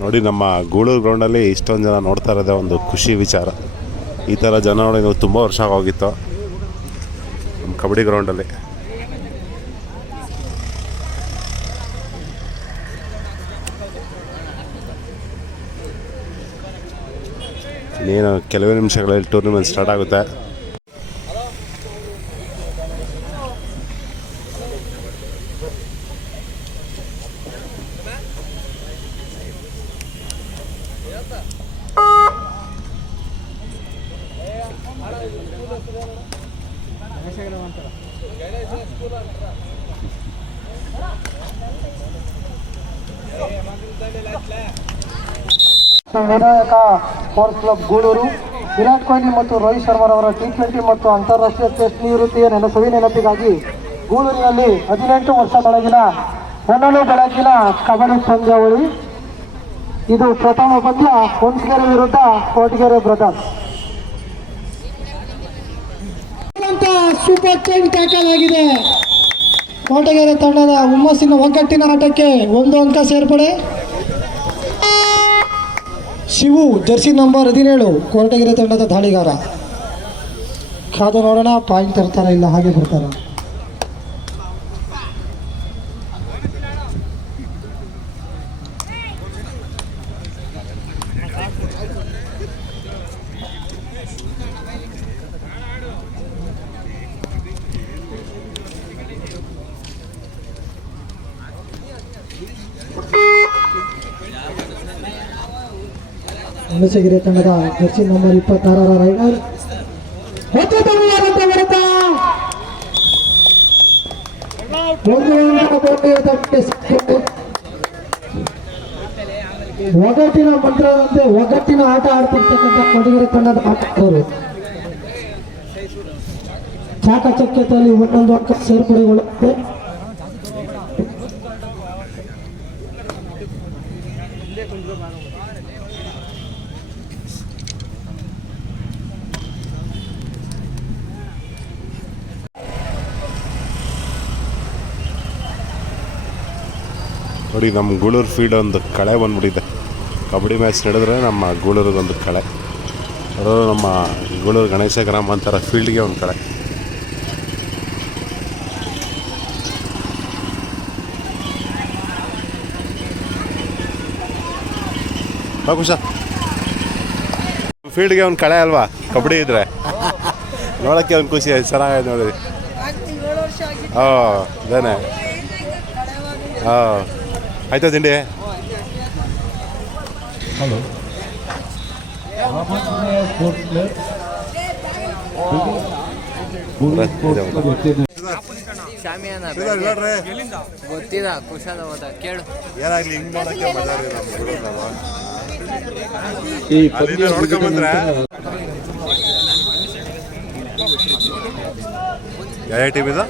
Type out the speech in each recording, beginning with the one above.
ನೋಡಿ, ನಮ್ಮ ಗೂಳೂರು ಗ್ರೌಂಡಲ್ಲಿ ಇಷ್ಟೊಂದು ಜನ ನೋಡ್ತಾ ಇರೋದೇ ಒಂದು ಖುಷಿ ವಿಚಾರ. ಈ ಥರ ಜನ ನೋಡಿ ನಾವು ತುಂಬ ವರ್ಷ ಆಗೋಗಿತ್ತು ನಮ್ಮ ಕಬಡ್ಡಿ ಗ್ರೌಂಡಲ್ಲಿ. ಇನ್ನೇನು ಕೆಲವೇ ನಿಮಿಷಗಳಲ್ಲಿ ಟೂರ್ನಿಮೆಂಟ್ ಸ್ಟಾರ್ಟ್ ಆಗುತ್ತೆ. ವಿನಾಯಕ ಸ್ಪೋರ್ಟ್ಸ್ ಕ್ಲಬ್ ಗೂಳೂರು ವಿರಾಟ್ ಕೊಹ್ಲಿ ಮತ್ತು ರೋಹಿತ್ ಶರ್ಮಾರವರ T20 ಮತ್ತು ಅಂತಾರಾಷ್ಟ್ರೀಯ ಟೆಸ್ಟ್ ನಿವೃತ್ತಿಯ ನೆನಪಿಗಾಗಿ ಗೂಳೂರಿನಲ್ಲಿ 18 ವರ್ಷದೊಳಗಿನ ಹೊನಲು ಬೆಳಕಿನ ಕಬಡ್ಡಿ ಪಂದ್ಯಾವಳಿ. ಇದು ಪ್ರಥಮ ಪಂದ್ಯ ಹೊನ್ಸ್ಗೆರೆ ವಿರುದ್ಧ Kotagere brothers. Super chain tackle ಆಗಿದೆ. ಕೋಟಗೆರೆ ತಂಡದ ಹುಮ್ಮಸ್ಸಿನ ಒಗ್ಗಟ್ಟಿನ ಆಟಕ್ಕೆ 1 ಅಂಕ ಸೇರ್ಪಡೆ. ಶಿವು ಜರ್ಸಿ ನಂಬರ್ 17 ಕೋಟಗೆರೆ ತಂಡದ ದಾಳಿಗಾರ. ಕಾದು ನೋಡೋಣ, ಪಾಯಿಂಟ್ ತರ್ತಾರ ಇಲ್ಲ ಹಾಗೆ ಬರ್ತಾರ. ಹುಣಸಗಿರಿ ತಂಡದ ಜರ್ಸಿ ನಂಬರ್ 26ರ ರೈಡರ್ ಒಗ್ಗಟ್ಟಿನ ಮಂತ್ರದಂತೆ ಒಗ್ಗಟ್ಟಿನ ಆಟ ಆಡ್ತಿರ್ತಕ್ಕಂಥ ಕೊಡಗೆರೆ ತಂಡದ ಆಟಗಾರರು ಚಾಕಚಕ್ಯತೆಯಲ್ಲಿ 1 ಅಂಕ ಸೇರ್ಪಡೆಗೊಳ್ಳುತ್ತೆ. ನೋಡಿ, ನಮ್ಮ ಗೂಳೂರು ಫೀಲ್ಡ್ ಒಂದು ಕಳೆ ಬಂದ್ಬಿಟ್ಟಿದೆ. ಕಬಡ್ಡಿ ಮ್ಯಾಚ್ ನಡೆದ್ರೆ ನಮ್ಮ ಗೂಳೂರಿಗೊಂದು ಕಳೆ, ಅದು ನಮ್ಮ ಗೂಳೂರು ಗಣೇಶ ಗ್ರಾಮ ಅಂತಾರ ಫೀಲ್ಡ್ಗೆ ಒಂದು ಕಳೆ. ಖುಷ ಫೀಲ್ಡ್ಗೆ ಒಂದು ಕಳೆ ಅಲ್ವಾ ಕಬಡ್ಡಿ ಇದ್ರೆ ನೋಡೋಕ್ಕೆ ಒಂದು ಖುಷಿ. ಚೆನ್ನಾಗಿದೆ ನೋಡಿ. ಅದೇನೆ. ಆಯ್ತಾ ತಿಂಡಿ? ಹಲೋ, ಗೊತ್ತಿದ ಕುಶಾಲ ಹೋದ ಕೇಳು. ಏನಾಗ್ಲಿ ಹಿಂಗ್ ನೋಡಕ್ಕೆ ಮಜಾ ಇದೆ ನಮ್ಮ ಗುರುನಲ್ವಾ. ಈ ಪಂದ್ಯ ನೋಡ್ಕೊಂಬಂದ್ರೆ ಯಾವ ಟೀಮ್ ಇದು?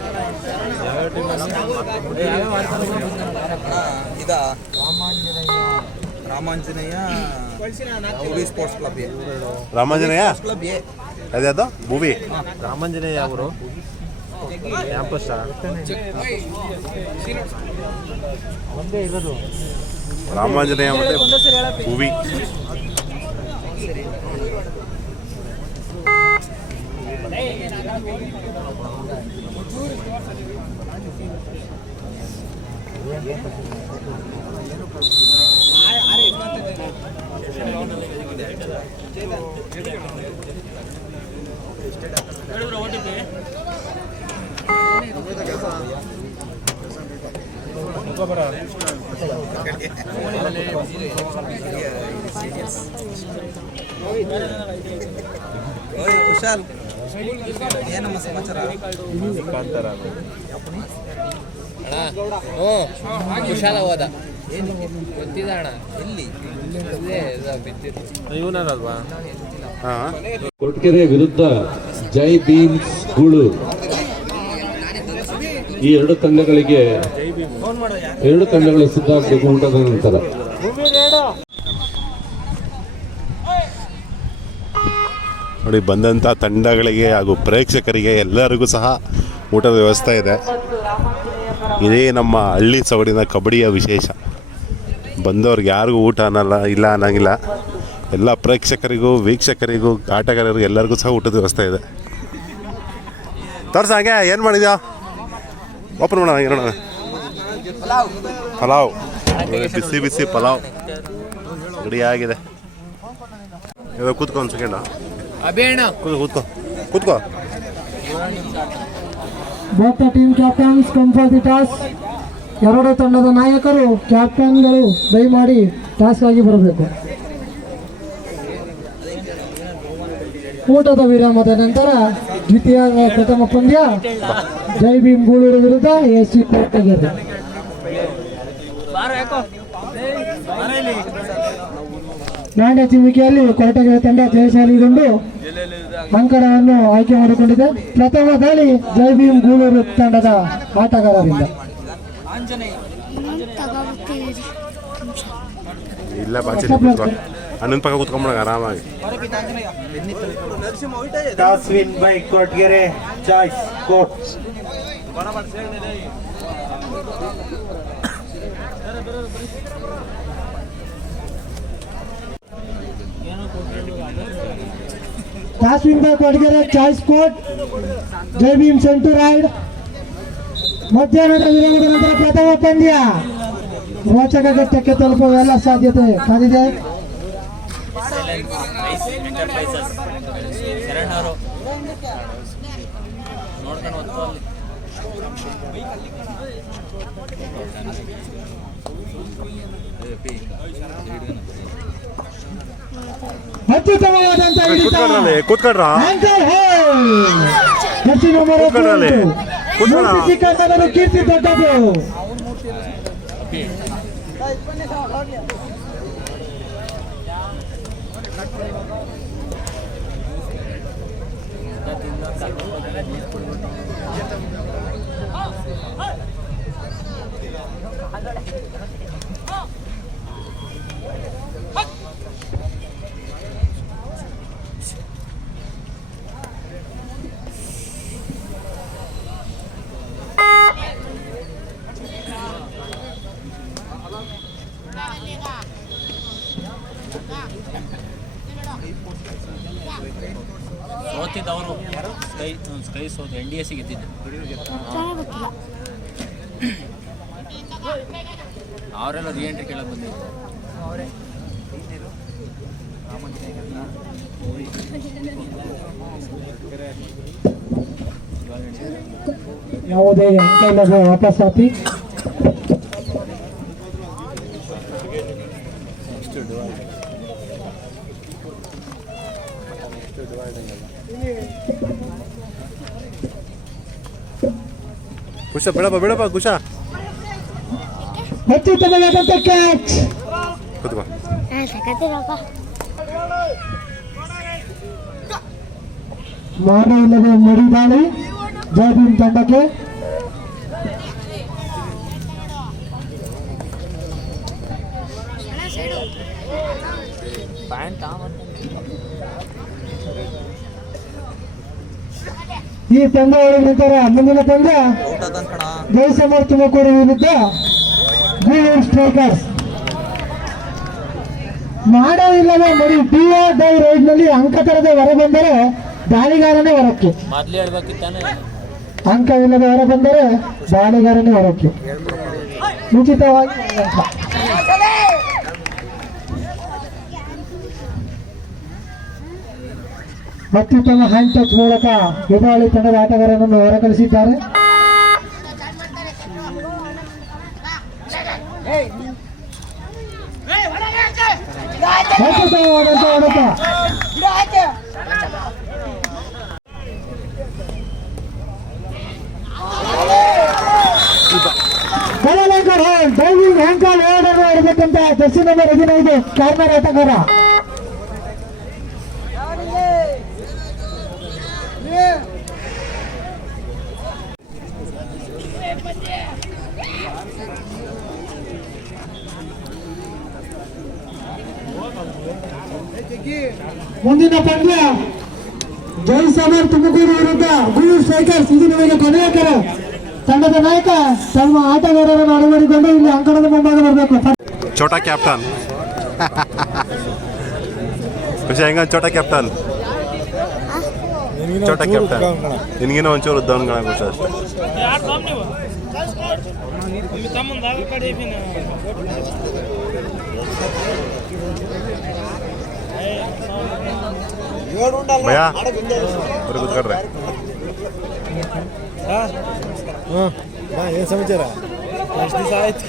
Ramanjaneya sports club. ರಾಮಾಂಜನೇಯ ಅದ್ಯಾವುದು ಮೂವಿ? ರಾಮಾಂಜನೇಯ ಅವರು ಕ್ಯಾಂಪಸ್ ಒಂದೇ ಇರೋದು. ರಾಮಾಂಜನೇಯ ಮತ್ತೆ ಮೂವಿ. ಕುಶಾಲ್, ಏನಮ್ಮ ಸಮಾಚಾರ? ಕುಶಾಲ ಹೋದ ಗೊತ್ತಿದ ಅಣ್ಣ. ಎಲ್ಲಿ ಇವನಲ್ವಾ? ಕೊಟ್ಗೆರೆ ವಿರುದ್ಧ ಜೈ ಭೀಮ್ಸ್ ಗೂಳೂರು. ಈ ಎರಡು ತಂಡಗಳು ಸಿದ್ಧಗೊಂಡ ನಂತರ ನೋಡಿ, ಬಂದಂಥ ತಂಡಗಳಿಗೆ ಹಾಗೂ ಪ್ರೇಕ್ಷಕರಿಗೆ ಎಲ್ಲರಿಗೂ ಸಹ ಊಟದ ವ್ಯವಸ್ಥೆ ಇದೆ. ಇದೇ ನಮ್ಮ ಹಳ್ಳಿ ಸೊಗಡಿನ ಕಬಡ್ಡಿಯ ವಿಶೇಷ. ಬಂದವ್ರಿಗೆ ಯಾರಿಗೂ ಊಟ ಅನ್ನಲ್ಲ ಇಲ್ಲ ಅನ್ನಂಗಿಲ್ಲ. ಎಲ್ಲ ಪ್ರೇಕ್ಷಕರಿಗೂ ವೀಕ್ಷಕರಿಗೂ ಆಟಗಾರರಿಗೂ ಎಲ್ಲರಿಗೂ ಸಹ ಊಟದ ವ್ಯವಸ್ಥೆ ಇದೆ. ತೋರ್ಸ ಹಾಗೆ ಏನು ಮಾಡಿದ್ಯಾ? ಓಪನ್ ಮಾಡೋಣ ಹಂಗೆ ನೋಡೋಣ. ಪಲಾವ್ ಬಿಸಿ ಬಿಸಿ ಪಲಾವ್ ರೆಡಿ ಆಗಿದೆ. ಇವಾಗ ಕೂತ್ಕೊ ಒಂದು ಸೆಕೆಂಡ. ಅಭಿಯಣ್ಣ ಕೂತ್ಕೋ ಕೂತ್ಕೋ. both the team captains come for the task. ಎರಡು ತಂಡದ ನಾಯಕರು ಕ್ಯಾಪ್ಟನ್ಗಳು ದಯಮಾಡಿ ಟಾಸ್ಕ್ ಆಗಿ ಬರಬೇಕು. ಊಟದ ವಿರಾಮದ ನಂತರ ದ್ವಿತೀಯ ಪ್ರಥಮ ಪಂದ್ಯ ಜೈ ಭೀಮ್ ಗೂಳೂರು ವಿರುದ್ಧ ಎಸ್ ಸಿ ಕೊರಟಗೆರೆ. ನಾಣ್ಯ ಚಿಮ್ಮಿಕೆಯಲ್ಲಿ ಕೊರಟಗೆರೆ ತಂಡ ಜಯಶಾಲಿಗೊಂಡು ಅಂಕಣವನ್ನು ಆಯ್ಕೆ ಮಾಡಿಕೊಂಡಿದೆ. ಪ್ರಥಮ ದಾಳಿ ಜೈ ಭೀಮ್ ಗೂಳೂರು ತಂಡದ ಆಟಗಾರರಿಂದ. ಇಲ್ಲ ಬಾಚಿ ಕೂತ್ಕೋ, ಅಣ್ಣನ ಪಕ್ಕ ಕೂತ್ಕೊಂಬಿಡ ಆರಾಮಾಗಿ. Toss win by Kottagere Choice Court. Toss win by Kottagere Choice Court. Jai Bhim centre raid. ಮಧ್ಯಾಹ್ನದ ವಿರಾಮದ ನಂತರ ಪ್ರಥಮ ಪಂದ್ಯ ರೋಚಕ ಘಟ್ಟಕ್ಕೆ ತಲುಪುವ ಎಲ್ಲ ಸಾಧ್ಯತೆ ಕಾದಿದೆ. ಅತ್ಯುತ್ತಮವಾದಂತಹ ಹಿಡಿತ. ಕೂತ್ಕೊಳ್ರ ಜರ್ಸಿ ನಂಬರ್ ಕೂತ್ಕೊಳ್ಳಿ. ಸಿಕ್ಕಂದವರು ಕೀರ್ತಿ ದೊಡ್ಡದು. ಸೋತಿದ್ದವರು ಸ್ಕೈ ಸೋತು NDS ಗೆದ್ದಿದ್ದು ಅವರೆಲ್ಲ ರೀಎಂಟ್ರಿ ಕೇಳಕ್ಕೆ ಬಂದಿದ್ರು. ಯಾವುದೇ ಅಂಕ ಇಲ್ಲದೆ ವಾಪಸ್ ಹಾಕಿ. ಕುಶ ಬಿಡಪ್ಪ ಕುಶ. ಅತ್ಯುತ್ತಮವಾದಂಥ ಕ್ಯಾಚ್. ಕೂತ್ಕೋ. ಮಾನ ಇಲ್ಲದೆ ಮರಿ ದಾಳಿ ಜೈ ಭೀಮ್ ತಂಡಕ್ಕೆ. ಈ ಪಂದ್ಯ ನಂತರ ಮುಂದಿನ ಪಂದ್ಯ ಜಯಸಮರ್ ತುಮಕೂರು ವಿರುದ್ಧ ಗೂಳೂರು ಸ್ಟ್ರೈಕರ್ಸ್. ಮಾಡೋ ಇಲ್ಲವೇ ಮರಿ ಡಿಆರ್ ಡೈ ರೈಡ್ ನಲ್ಲಿ ಅಂಕ ತರದೆ ಹೊರ ಬಂದರೆ ದಾಳಿಗಾರನೇ ಹೊರಕ್ಕೆ. ಮೊದಲೇ ಹೇಳ್ಬೇಕಿತ್ತಾನೆ. ಅಂಕವಿಲ್ಲದೆ ಹೊರ ಬಂದರೆ ದಾಳಿಗಾರನೇ ಹೊರಕ್ಕೆ. ಉಚಿತವಾಗಿ ಅತ್ಯುತ್ತಮ ಹ್ಯಾಂಡ್ ಟಚ್ ಮೂಲಕ ಎದುರಾಳಿ ತಂಡದ ಆಟಗಾರರನ್ನು ಹೊರಕಳಿಸಿದ್ದಾರೆ. ಅತ್ಯುತ್ತಮವಾದಂಥ ಹೊಡೆತ. ಡೈವಿಂಗ್ ಹ್ಯಾಂಕಲ್ ಓಡರ್ ಆಡಬೇಕಂತ ಜರ್ಸಿ ನಂಬರ್ 15 ಕಾರ್ನರ್ ಆಟಗಾರ. ಮುಂದಿನ ಪಂದ್ಯ ಜಯಸಮರ್ ತುಮಕೂರು ವಿರುದ್ಧ ಗೂಳೂರು ಸ್ಟ್ರೈಕರ್ಸ್. ಇದು ನಿಮಗೆ ಕೊನೆಯ ಕರೆ. ತಂಡದ ನಾಯಕ ತಮ್ಮ ಆಟಗಾರರನ್ನು ಅಳವಡಿಕೊಂಡು ಇಲ್ಲಿ ಅಂಕಣದ ಮುಂಭಾಗ ಬರಬೇಕು. ಚೋಟಾ ಕ್ಯಾಪ್ಟನ್ ಖುಷಿ ಹೆಂಗ ಚೋಟಾ ಕ್ಯಾಪ್ಟನ್ ಚೋಟಾ ಕ್ಯಾಪ್ಟನ್ ನಿನಗೇನೋ ಒಂಚೂರು ಉದ್ದವನ್ ಕಣ ಖುಷಿ ಅಷ್ಟೇ ಭಯ ಅವ್ರು ಕೂತ್ಕೊಡ್ರೆ ಏನು ಸಮಾಚಾರ ಎಷ್ಟು ದಿವಸ ಆಯ್ತು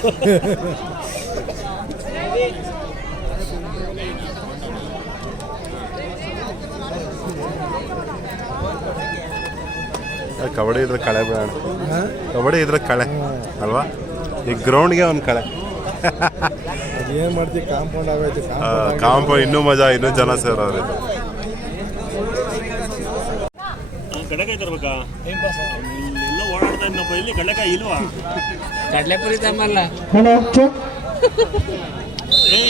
ಕಬಡ್ಡಿ ಇದ್ರೆ ಕಳೆ ಬೇಡ ಕಬಡ್ಡಿ ಇದ್ರೆ ಕಳೆ ಅಲ್ವಾ ಈ ಗ್ರೌಂಡ್ಗೆ ಒಂದು ಕಳೆ ಏನು ಮಾಡ್ತೀವಿ ಕಾಂಪೌಂಡ್ ಆಗೋಯ್ತು ಕಾಂಪೌಂಡ್ ಇನ್ನೂ ಮಜಾ ಇನ್ನೂ ಜನ ಸೇರೋರು ಕಡಲೆಕಾಯಿ ತರ್ಬೇಕಾ ಎಲ್ಲ ಓಡಾಡ್ತಾ ಇದ್ದಪ್ಪ ಇಲ್ಲಿ ಕಡಲೆಕಾಯಿ ಇಲ್ವಾ ಕಡಲೆಪುರಿ ತಮ್ಮಲ್ಲ ಹಲೋ ಚೆಕ್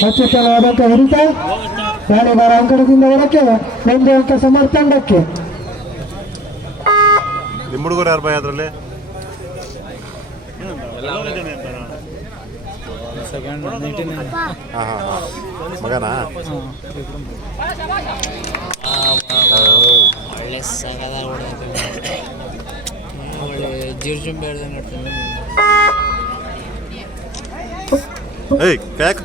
ಅತ್ಯುತ್ತಮವಾದಂಥ ಹಿಡಿತ ದಾಳಿಗಾರ ಅಂಕಣದಿಂದ ಹೊರಕ್ಕೆ ಒಂದು ಅಂಕ ಸಮರ್ ತಂಡಕ್ಕೆ. ನಿಮ್ಮ ಹುಡುಗರು ಯಾರು ಭಯ ಅದರಲ್ಲಿ ಹಾಂ ಹಾಂ ಹಾಂ ಮಗನಾ ಒಳ್ಳೆ ಸಗದ ಒಳ್ಳೆ ಜಿರ್ಜುಂಬೆ ಹೇಳ್ದಂಗೆ ಆಡ್ತಾನೆ. ಏಯ್ ಕ್ಯಾಕ್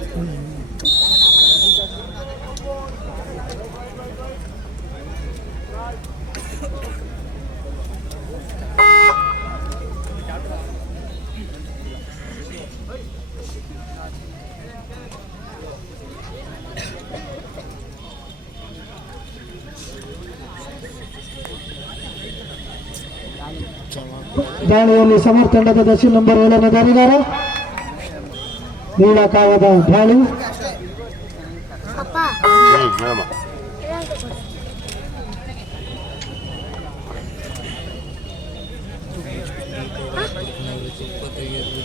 ದಾಳಿಯಲ್ಲಿ ಸಮರ್ ತಂಡದ ದರ್ಶಿ ನಂಬರ್ 7ನೇ ದಾಳಿಗಾರ ನೀಲಕಾವದ ದಾಳಿ ಮೇಡಮ್ಮ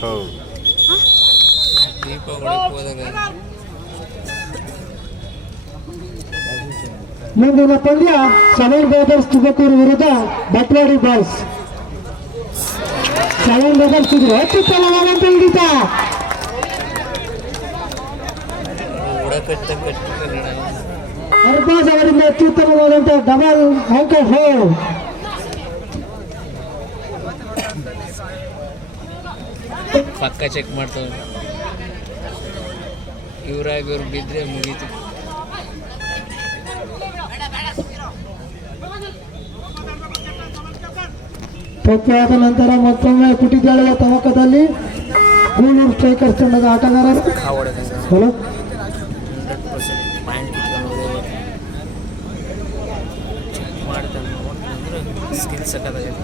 ಹೌದು ದೀಪ ಹೊಡಕ್ಕೆ ಹೋದಾಗ ಮುಂದಿನ ಪಂದ್ಯ ಸಲೈನ್ ಬ್ರದರ್ಸ್ ತುಮಕೂರು ವಿರುದ್ಧ ಬಟ್ವಾಡಿ ಬಾಯ್ಸ್. ಸಲೈನ್ ಬ್ರದರ್ಸ್ ಇದ್ರು ಅತ್ಯುತ್ತಮವಾದಂತ ಹಿಡಿತ ಅರ್ಬಾಜ್ ಅವರಿಂದ ಅತ್ಯುತ್ತಮವಾದಂತ ಡಬಲ್ ಅಂಕ ಹೋಲ್. ಪಕ್ಕ ಚೆಕ್ ಮಾಡ್ತಾವೆ ಇವ್ರಾಗ ಇವ್ರು ಬಿದ್ದರೆ ಮುಗೀತು. ತಪ್ಪಾದ ನಂತರ ಮತ್ತೊಮ್ಮೆ ಪುಟಿದಾಳಿಯ ತವಕದಲ್ಲಿ ಗೂಳೂರು ಸ್ಟ್ರೈಕರ್ಸ್ ತಂಡದ ಆಟಗಾರರು ಹಲೋ ಪಾಯಿಂಟ್ ಚೆಕ್ ಮಾಡ್ತಾನೆ ಸ್ಕಿಲ್ ಸಕ್ಕದಾಗಿದೆ.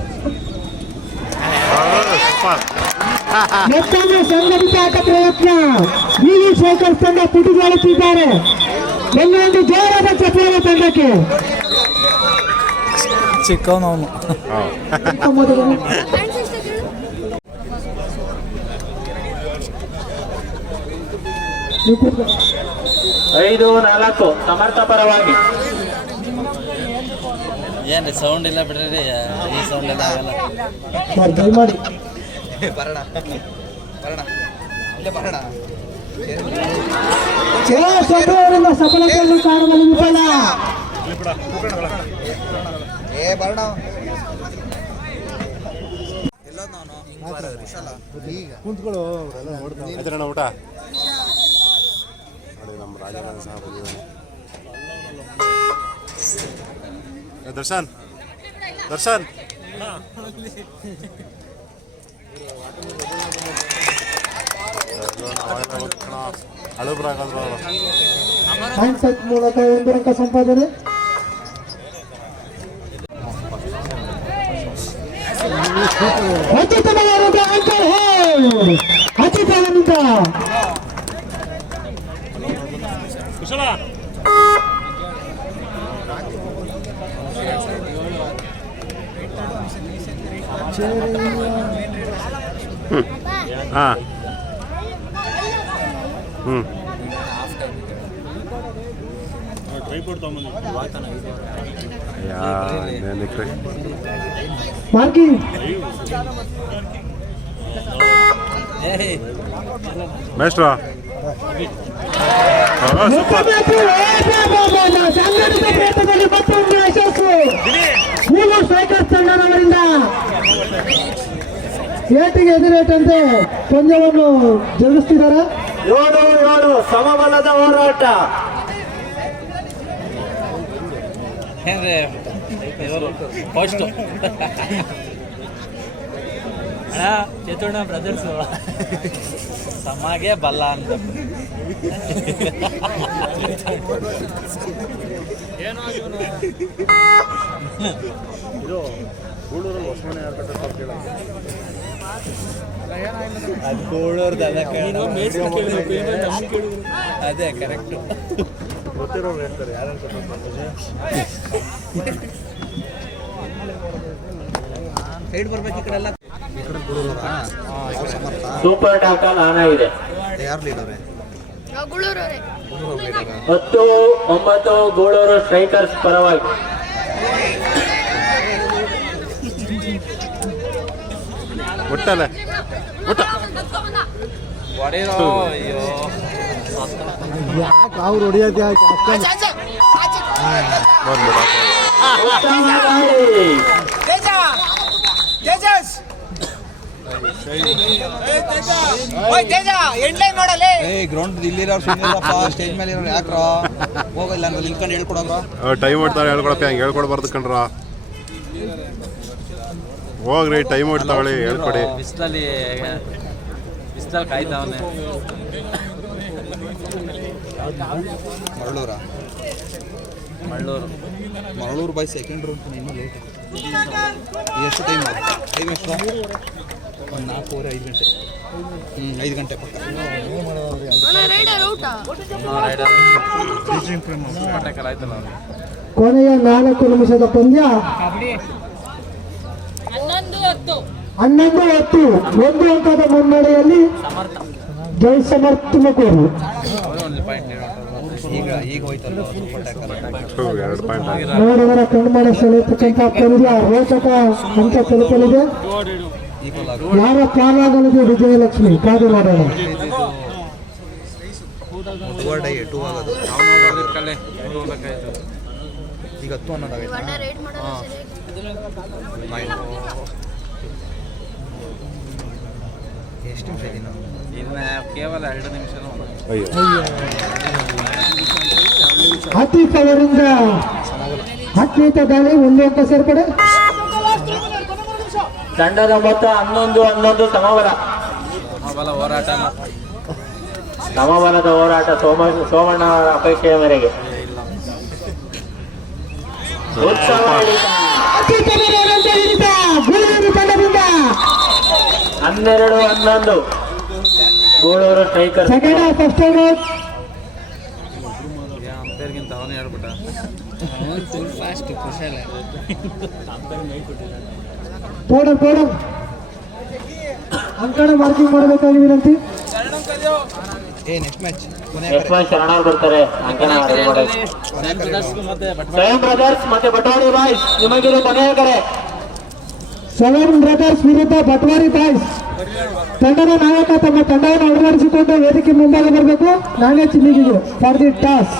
ಮತ್ತೊಮ್ಮೆ ಸಂಘಟಿತ ಆಟ ಪ್ರಯತ್ನ. ಗೂಳೂರು ಸ್ಟ್ರೈಕರ್ಸ್ ತಂಡ ಪುಟಿದಾಳುತ್ತಿದ್ದಾರೆ. ಎಲ್ಲೊಂದು ಜೋರಾದ ಚಪ್ಪಾಳೆ ತಂಡಕ್ಕೆ. ಚಿಕ್ಕವನವನು ಐದು ನಾಲ್ಕು ಸಮರ್ಥ ಪರವಾಗಿ ಏನು ಸೌಂಡ್ ಇಲ್ಲ ಬಿಡ್ರಿ ಈ ಸೌಂಡ್ ಎಲ್ಲ ಆಗಲ್ಲ. ದಯಮಾಡಿ ಅವರಿಂದ ಸಫಲತೆಯನ್ನು ಕಾಣಲು ವಿಫಲ. ಕುಂತ್ಕೊಳ್ಳೋ ಆಯ್ತಣ್ಣ ಊಟ ನೋಡಿ ನಮ್ಮ ರಾಜಕಾರಣ ಸಹ ಬಂದಿದ್ದಾನೆ. ದರ್ಶನ್ ದರ್ಶನ್ ಹಳುಬ್ರಾಗಾದ್ರು ಅವರು ಹ್ಯಾಂಡ್ ಟಚ್ ಮೂಲಕ ಒಂದು ಅಂಕ ಸಂಪಾದನೆ. ಅತ್ಯುತ್ತಮವಾದ ಅಂಕ ಹೋಲ್. ಅತ್ಯುತ್ತಮವಾದ ಕುಶಲ ಹಾಂ ಹ್ಞೂ ಟ್ರೈಪೋರ್ಟ್ ತೊಗೊಂಬಂದು ಏನಕ್ಕೆ ಮಾರ್ಕಿಂಗ್ ಮೇಷ್ಟ್ರ ಸಂಘಟಿತ ಪ್ರಯತ್ನದಲ್ಲಿ ಮತ್ತೊಂದು ಯಶಸ್ಸು ಗೂಳೂರು ಸ್ಟ್ರೈಕರ್ಸ್ ತಂಡದವರಿಂದ ಏಟಿಗೆ ಎದುರೇಟಂತೆ ಪಂದ್ಯವನ್ನು ಜರುಗಿಸ್ತಿದ್ದಾರೆ. 7-7 ಸಮಬಲದ ಹೋರಾಟ. ಏನ್ರಿ ಇವರು ಫಸ್ಟ್ ಚೇತೋಣ ಬ್ರದರ್ಸು ಸಮಗೆ ಬಲ್ಲ ಅಂತ ಇದು ಗೂಳೂರಲ್ಲಿ ಹೊಸಮನೆ ಯಾರು ಕಟ್ಟೋ ಅದು ಕೋಳೋರ್ದು ಅದೇ ಕರೆಕ್ಟ್ ಗೊತ್ತಿರೋರು ಹೇಳ್ತಾರೆ ಯಾರು ಸೈಡ್ ಬರ್ಬೇಕು ಈ ಕಡೆ ಎಲ್ಲ. ಸೂಪರ್ ಟಾಕಲ್ ಆನ ಇದೆ. 10-9 ಗೂಳೂರು ಸ್ಟ್ರೈಕರ್ಸ್ ಪರವಾಗಿ. ಒಟ್ಟಲ್ಲ ಒಟ್ಟ ಹೊಡೆಯೋ ಅಯ್ಯೋ ಯಾಕೆ ಅವ್ರು ಹೊಡಿಯೋದು ಯಾಕೆ ಅಷ್ಟೊಂದು ಗ್ರೌಂಡ್ ಇಲ್ಲಿರೋರು ಸುಮ್ಮನಿರಪ್ಪ, ಸ್ಟೇಜ್ ಮೇಲೆ ಇರೋರು ಯಾಕ್ರ ಹೋಗಲ್ಲ ಅಂದ್ರೆ ನಿಂತ್ಕೊಂಡು ಹೇಳ್ಕೊಡೋರು. ಟೈಮ್ ಹೊಡ್ತಾಳೆ ಹೇಳ್ಕೊಡಪ್ಪ, ಹಂಗೆ ಹೇಳ್ಕೊಡ್ಬಾರ್ದು ಕಣ್ರ. ಹೋಗ್ರಿ ಟೈಮ್ ಹೊಡ್ತಾವಳಿ ಹೇಳ್ಕೊಡಿ. ಬಿಸಿಲಲ್ಲಿ ಕಾಯ್ತಾವನೆ. ಮರಳೂರು ಬೈ ಸೆಕೆಂಡ್ ರೌಂಡ್ ಇನ್ನೂ ಲೇಟ್. ಎಷ್ಟು ಟೈಮ್ ಎಷ್ಟು? ಒಂದು 4-5 ಗಂಟೆ. 5 ಗಂಟೆ ಪಕ್ಕ. ಕೊನೆಯ 4 ನಿಮಿಷದ ಪಂದ್ಯ 11-10 ಒಂದು ಅಂಕದ ಮುನ್ನಡೆಯಲ್ಲಿ ಜೈ ಸಮರ್ಥ ತುಮಕೂರು. ಈಗ ಹೋಯ್ತಲ್ಲ ಸೂಪರ್ ಟ್ಯಾಕಲ್. 2 ಪಾಯಿಂಟ್ ಆಗಿದೆ. ನೋಡುವರ ಕಣ್ಮನ ಸೆಳೆಯತಕ್ಕಂಥ ಪಂದ್ಯ ರೋಚಕ ಹಂತ ತಲುಪಲಿದೆ. ಯಾರ ಪಾಲಾಗಲಿದೆ ವಿಜಯಲಕ್ಷ್ಮಿ, ಕಾದು ಮಾಡೋಣ. 2 ಆಗೋದು ಈಗ 10 ಅನ್ನೋದಾಗೈತೆ. ಎಷ್ಟು ನಿಮಿಷ ಇದೀನಿ ನಾನು? ಇನ್ನು ಕೇವಲ 2 ನಿಮಿಷ. ಅಯ್ಯೋ ಆತೀಫ್ ಅವರಿಂದ ಆತ್ಮೀಯತ ದಾಳಿ 1 ಅಂಕ ಸೇರ್ಪಡೆ. ತಂಡದ ಮೊತ್ತ 11-11 ಸಮಬಲ. ಸಮಬಲದ ಹೋರಾಟ ಸೋಮಣ್ಣ ಅವರ ಅಪೇಕ್ಷೆಯ ಮೇರೆಗೆ. ಗೂಳೂರು ತಂಡದಿಂದ 12-11 Gooluru striker. Second half first over. ಅಂಪೇರ್ಗಿಂತ ಅವನೇ ಹೇಳ್ಬಿಟ್ಟ. ಫಾಸ್ಟ್ ಕುಶಲ ಪೌಡರ್ ಅಂಕಣ ಮಾರ್ಕಿಂಗ್ ಮಾಡಬೇಕಾಗಿ ವಿನಂತಿ. ನೆಕ್ಸ್ಟ್ ಮ್ಯಾಚ್ ಶರಣಾರ್ ಬರ್ತಾರೆ. ಅಂಕಣ ಸ್ವಯಂ ಬ್ರದರ್ಸ್ ಮತ್ತೆ ಬಟವಾಡಿ ಬಾಯ್ಸ್ ನಿಮಗಿದು ಕೊನೆಯ ಕರೆ. ಸೆವೆನ್ ಬ್ರದರ್ಸ್ ವಿರುದ್ಧ ಬಟ್ವಾರಿ ಬಾಯ್ಸ್ ತಂಡದ ನಾಯಕ ತಮ್ಮ ತಂಡವನ್ನು ಅಳವಡಿಸಿಕೊಂಡು ವೇದಿಕೆ ಮುಂಭಾಗ ಬರಬೇಕು. ನಾನೇ ಚಿನ್ನಿಗೆ ಫಾರ್ ದಿ ಟಾಸ್.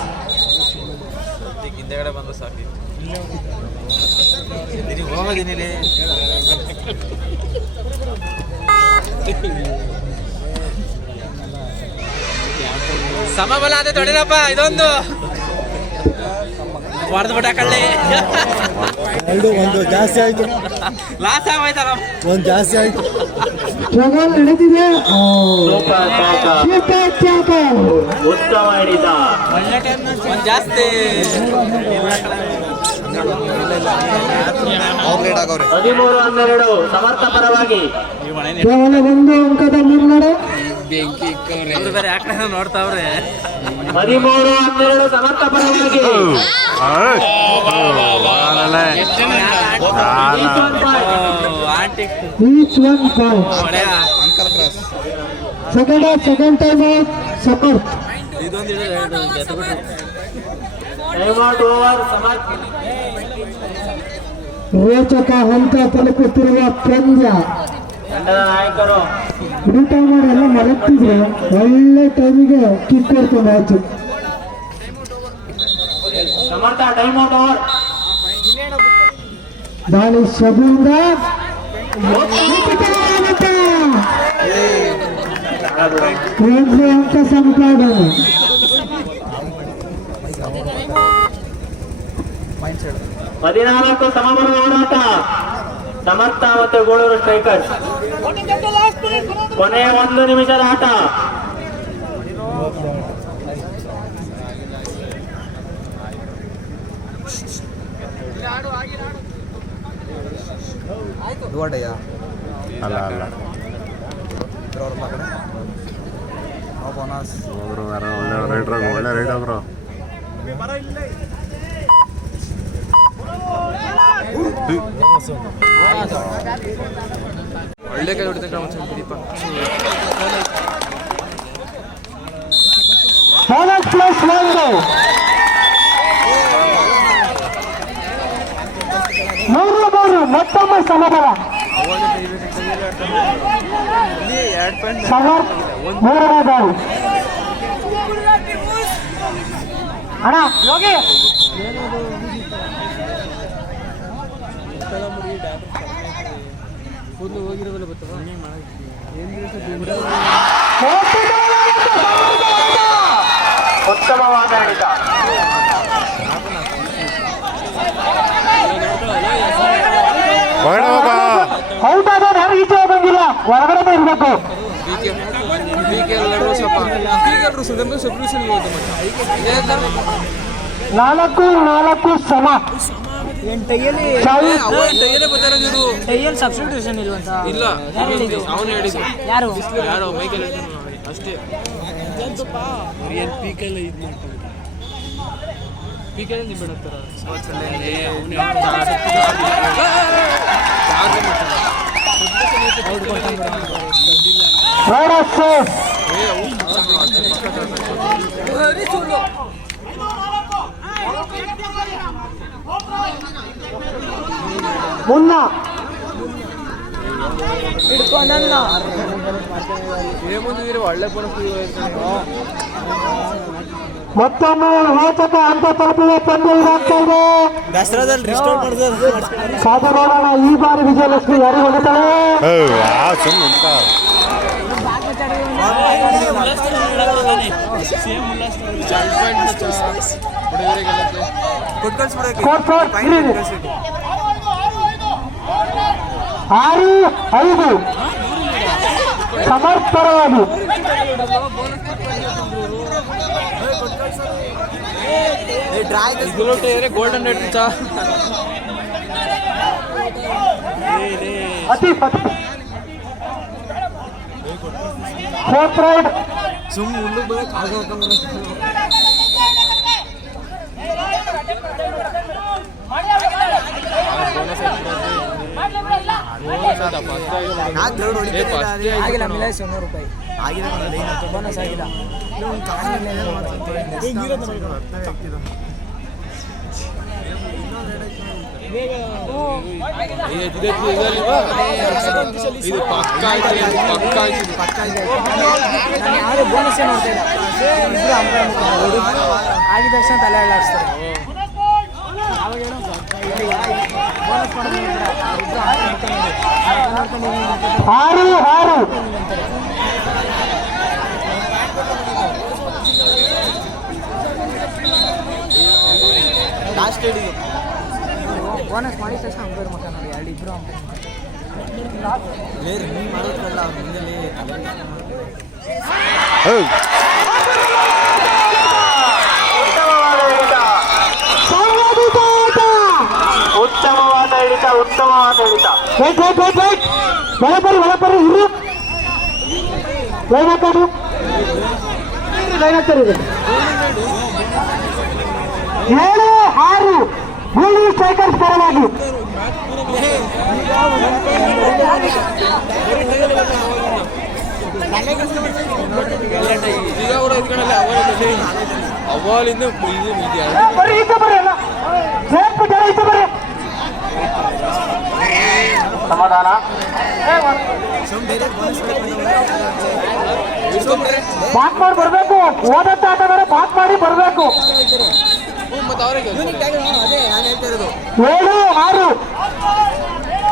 ಹಿಂದೆಗಡೆ ಬಂದು ಸಾಕಿ ಹೋಗೋದಿನಿ. ಸಮಬಲ ಅದೇ ತೊಡಿರಪ್ಪ. ಇದೊಂದು ಹೊಡೆದು ಬಿಟ್ಟ ಕಳ್ಳಿ. 1 ಜಾಸ್ತಿ ಆಯ್ತು, ಲಾಸ್ ಆಗೋಯ್ತಾರ. 1 ಜಾಸ್ತಿ ಆಯ್ತು. ಸ್ಟ್ರಗಲ್ ನಡೆದಿದೆ. ಉತ್ತಮ ಹಿಡಿತ. ಒಂದು ಜಾಸ್ತಿ 13-12 ಸಮರ್ಥ ಪರವಾಗಿ. ಕೇವಲ 1 ಅಂಕದ ಮುನ್ನಡೆ. ಬೆಂಕಿ ಇಕ್ಕವ್ರೆ. ಅವ್ರು ಬೇರೆ ಯಾಕೆ ನೋಡ್ತಾವ್ರೆ. 13-12 ಸಮರ್ಥ ಪರವಾಗಿ. ಆಂಟಿ ಈಚ್ 1 ಪಾಯಿಂಟ್. ಹೊಡೆಯ ankle cross. Second time Samarth. ಇದೊಂದು ಟೈಮ್ಔಟ್ ಓವರ್ ಸಮರ್ಥ. ರೋಚಕ ಹಂತ ತಲುಪುತ್ತಿರುವ ಪಂದ್ಯ. ತಂಡದ ನಾಯಕರು ಊಟ ಮಾಡಿ ಎಲ್ಲ ಮಲಗ್ತಿದ್ರೆ ಒಳ್ಳೆ ಟೈಮಿಗೆ ಕಿಕ್ ಕೊಡ್ತು ಮ್ಯಾಚ್. ಸಮರ್ಥ ಟೈಮ್ ಔಟ್ ಓವರ್. ದಾಳಿ ಶಬುಂದ ಅಂಕ ಸಂಪಾದನೆ. 14 ಸಮಬಲದ ಹೋರಾಟ. ಸಮರ್ಥ ಮತ್ತು ಗೋಳೂರು ಸ್ಟ್ರೈಕರ್ಸ್. ಕೊನೆಯ 1 ನಿಮಿಷದ ಆಟ. ಅಲ್ಲ ಅಲ್ಲ ಹೋದ್ರು ಯಾರೋ ಒಳ್ಳೆ ರೈಡ್ ಅವರು. ಒಳ್ಳೆ ಕೈ ಹೊಡಿತ ದೀಪ. ಮತ್ತೊಮ್ಮೆ ಸಮಬಲ. ಮೂರನೇ ದಾಳಿ. ಅಣ್ಣ ಯೋಗಿ ಉತ್ತಮವಾದ ಹಿಡಿತ. ಔಟ್ ಆದ ಯಾರು ಈಚೆ ಹೋಗಂಗಿಲ್ಲ, ಹೊರಗಡೆ ಇರ್ಬೇಕು. ನಾಲ್ಕು ಸಮ. ಸಬ್ಸ್ಟಿಟ್ಯೂಷನ್ ಇಲ್ವಂತ ಇಲ್ಲ. ಅವನು ಹೇಳಿದ್ದು ಯಾರು ಮೈಕಲ್ ಅಷ್ಟೇ. ಪೀಕೆಲ್ಲ ಇದು ಮಾಡ್ತಾರೆ. ಪೀಕೆಲ್ಲ ನೀವು ಬಿಡುತ್ತಾರ ಮುನ್ನ ಒಳ್ಳೆ ಮತ್ತೊಮ್ಮೆ ರೋಚಕ ಹಂತ ತಲುಪಿದೆ. ಪಂದ್ಯ ಇದಾಗ್ತಾ ಇದೆ. ಸಾಧು ನೋಡೋಣ ಈ ಬಾರಿ ವಿಜಯಲಕ್ಷ್ಮಿ ಯಾರಿಗೆ ಹೊಡಿತಾಳೆ. ಆರು 5 ಸಮರ್ಥವಾಗಿ ಗೋಲ್ಡನ್ ರೇಟ್ ಅತಿ ಫೋರ್ತ್ ರೈಡ್. ಸುಮ್ ಮುಂದೆ ಬರಕ್ ಇದು ಪಕ್ಕ ಯಾರು ಬೋನಸ್ ನೋಡ್ತಿಲ್ಲ. ಆಗಿದ ತಕ್ಷಣ ತಲೆ ಅಲ್ಲಾಡಿಸ್ತಾರೆ. ಆರು ಲಾಸ್ಟ್ ಹಿಡಿದು ಬೋನಸ್ ಮಾಡಿದ ತಕ್ಷಣ ಅಂಪೈರ್ ಮಕ್ಕ ನೋಡಿ. ಎರಡು ಇಬ್ಬರು ಅಂಪೈರ್ ಮಾಡೋದ್ರಲ್ಲ ಅವ್ರ ಮುಂದೆ ಉತ್ತಮವಾದ ಹಿಡಿತ. ಒಳಪರಿ ಇರು. ಲೈನ್ ಹಾಕೋದು 7-6 ಗೋಳಿ ಸ್ಟ್ರೈಕರ್ಸ್ ಪರವಾಗಿ. ಅವಳಿಂದ ಬರ್ರಿ ಈಚೆ ಬರ್ರಿ. ಅಲ್ಲ ಜನ ಈಚೆ ಬರ್ರಿ. ಸಮಾಧಾನ. ಬಾತ್ ಮಾಡಿ ಬರಬೇಕು. ಓದಂತ ಆಟಗಾರ ಬಾತ್ ಮಾಡಿ ಬರಬೇಕು. ಮತ್ತೆ ಅವರಿಗೆ 7-6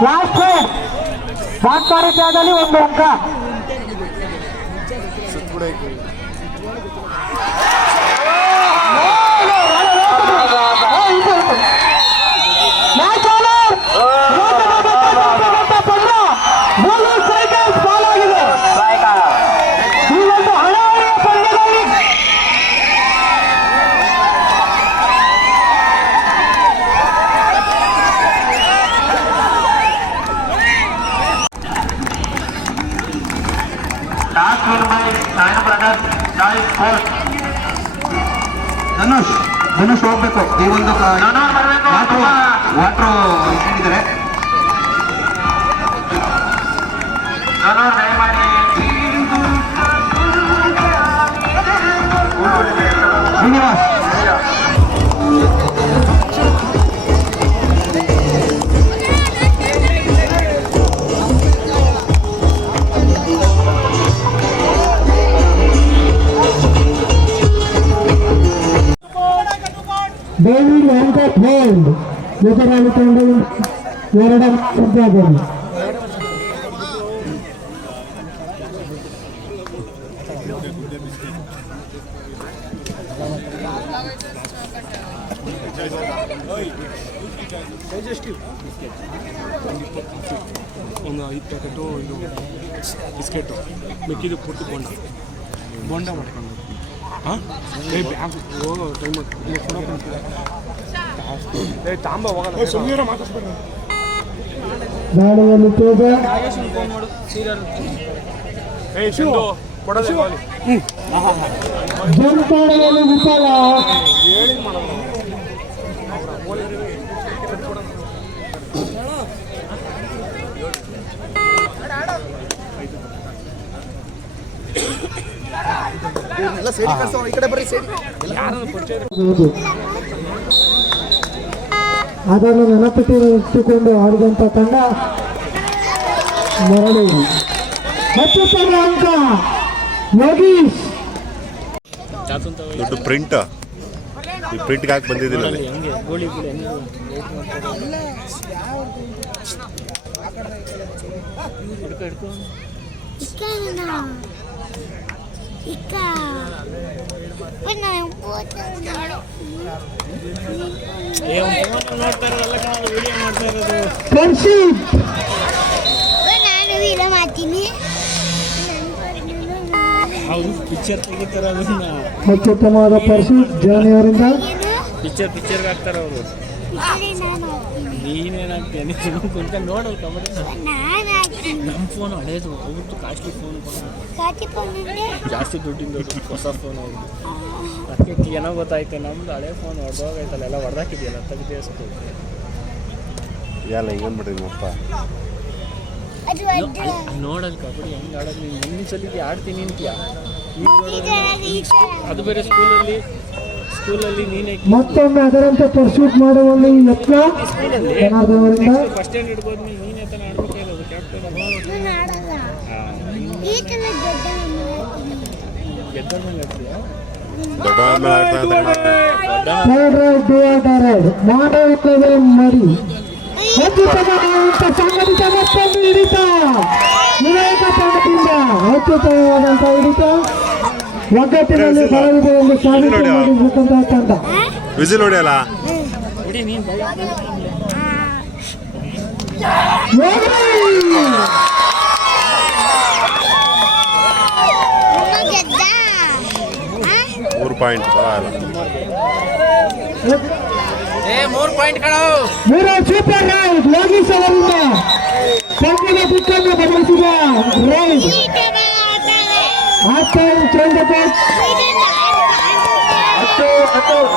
ಲಾಸ್ಟ್ ರೈಡ್. ಬಾತ್ ಮಾಡಿ ಜಾಗದಲ್ಲಿ 1 ಅಂಕ. ಧನುಷ್ ಹೋಗ್ಬೇಕು. ಈ ಒಂದು ವಾಟ್ರು ಇಟ್ಟಿದ್ದಾರೆ. ಶ್ರೀನಿವಾಸ್ ಡೇವಿಡ್ ವೆಂಕಟ್ ಹೋಲ್ಡ್ ಎದುರಾಳಿಕೊಂಡು 2 ಪಂದ್ಯದಲ್ಲಿ. ಒಂದು 5 ಪ್ಯಾಕೆಟು ಇದು ಬಿಸ್ಕೆಟು ಮಿಕ್ಕಿದು ಪೂರ್ತಿ ಬೋಂಡ ಮಾಡ್ಕೊಂಡು ಹಾಂ ಬ್ಯಾಗ್ ಹೋಗೋ ಟೈಮ್ ತಾಂಬ ಹೋಗಲ್ಲ ಸುಮ್ಮನೆ ಮಾತಾಡ್ಸ್ಬೇಡ. ದಾಳಿಯಲ್ಲಿ ತೇಜ ಸಿಂಧು ಕೊಡೋದೇ ಜಂಪಾಳೆಯಲ್ಲಿ ವಿಫಲ. ಅದನ್ನು ನೆನಪಿಟ್ಟುಕೊಂಡು ಆಡಿದಂಥ ತಂಡ ಮರಳಿ. ಅತ್ಯುತ್ತಮ ಅಂಕ ಯೋಗೀಶ್. ದೊಡ್ಡ ಪ್ರಿಂಟ್ ಈ ಪ್ರಿಂಟ್ಗೆ ಹಾಕಿ ಬಂದಿದ್ದಿಲ್ಲ ಅಲ್ಲಿ. ಪಿಕ್ಚರ್ ತೆಗಿತಾರೆ ಅದನ್ನ. ಅತ್ಯುತ್ತಮವಾದ ಪರ್ಸೂಟ್ ಜಾನಿಯವರಿಂದ. ಪಿಕ್ಚರ್ಗೆ ಹಾಕ್ತಾರೆ ಅವರು. ನೀನೇನಾಗ್ತೀಯ ನೀನು ಕುಂತ ನೋಡಲ್ಲ ಕಬಡ್ಡಿ. ನಮ್ಮ ಫೋನ್ ಹಳೇದು ಅವ್ರದ್ದು ಕಾಸ್ಟ್ಲಿ ಫೋನ್ ಜಾಸ್ತಿ ದುಡ್ಡಿಂದ ಹೊಸ ಫೋನ್ ಅವ್ರದ್ದು. ಅದಕ್ಕೆ ಏನೋ ಗೊತ್ತಾಯ್ತು ನಮ್ದು ಹಳೆ ಫೋನ್ ಹೊಡೆದೋಗೈತಲ್ಲ ಎಲ್ಲ ಹೊಡೆದಾಕಿದೆಯಲ್ಲ ತೆಗ್ದೇಸ್ತು. ಎಲ್ಲ ಏನು ಮಾಡಿದ್ವಿ ಅಪ್ಪ ನೋಡಲ್ ಕಬಡ್ಡಿ ಹೆಂಗೆ ಆಡೋದು. ನೀನು ಮುಂದಿನ ಸಲಿಗೆ ಆಡ್ತೀನಿ ಅಂತೀಯ. ಅದು ಬೇರೆ ಸ್ಕೂಲಲ್ಲಿ ನೀನೇ ಮತ್ತೊಮ್ಮೆ ಅದರಂತೆ ಪರ್ಸೂಟ್ ಮಾಡುವಲ್ಲಿ ಯತ್ನ ಜನಾರ್ದನವರಿಂದ. ಫಸ್ಟ್ ಸ್ಟ್ಯಾಂಡ್ ಹಿಡ್ಬೋದ್ಮೇಲೆ ನೀನೇ ತಾನೇ ಆಡ್ಬೇಕಾಗಿರೋದು ಕ್ಯಾಪ್ಟನ್. ಗೆದ್ದರ ಮೇಲೆ ಆಡ್ತೀಯಾ? ಮಾಡೋ ಮರಿ. ಅತ್ಯುತ್ತಮವಾದಂಥ ಸಂಘಟಿತ ಮತ್ತೊಂದು ಹಿಡಿತ ವಿವೇಕ ತಂಡದಿಂದ. ಅತ್ಯುತ್ತಮವಾದಂಥ ಹಿಡಿತ ಒಗ್ಗಟ್ಟಿನಲ್ಲಿ ಬರಲಿದೆ ಎಂದು ಸಾಬೀತು ಮಾಡಿರ್ತಕ್ಕಂಥ ತಂಡ. ವಿಸಿಲ್ ಹೊಡೆಯಲ್ಲ. ಪಾಯಿಂಟ್ 3 ಪಾಯಿಂಟ್ ಕಣೋ. ಸೂಪರ್ ರೈಡ್ ಯೋಗೀಶ್ ಅವರಿಂದ ಪಂದ್ಯದ ದಿಕ್ಕನ್ನು ಬದಲಿಸಿದ ರೈಡ್.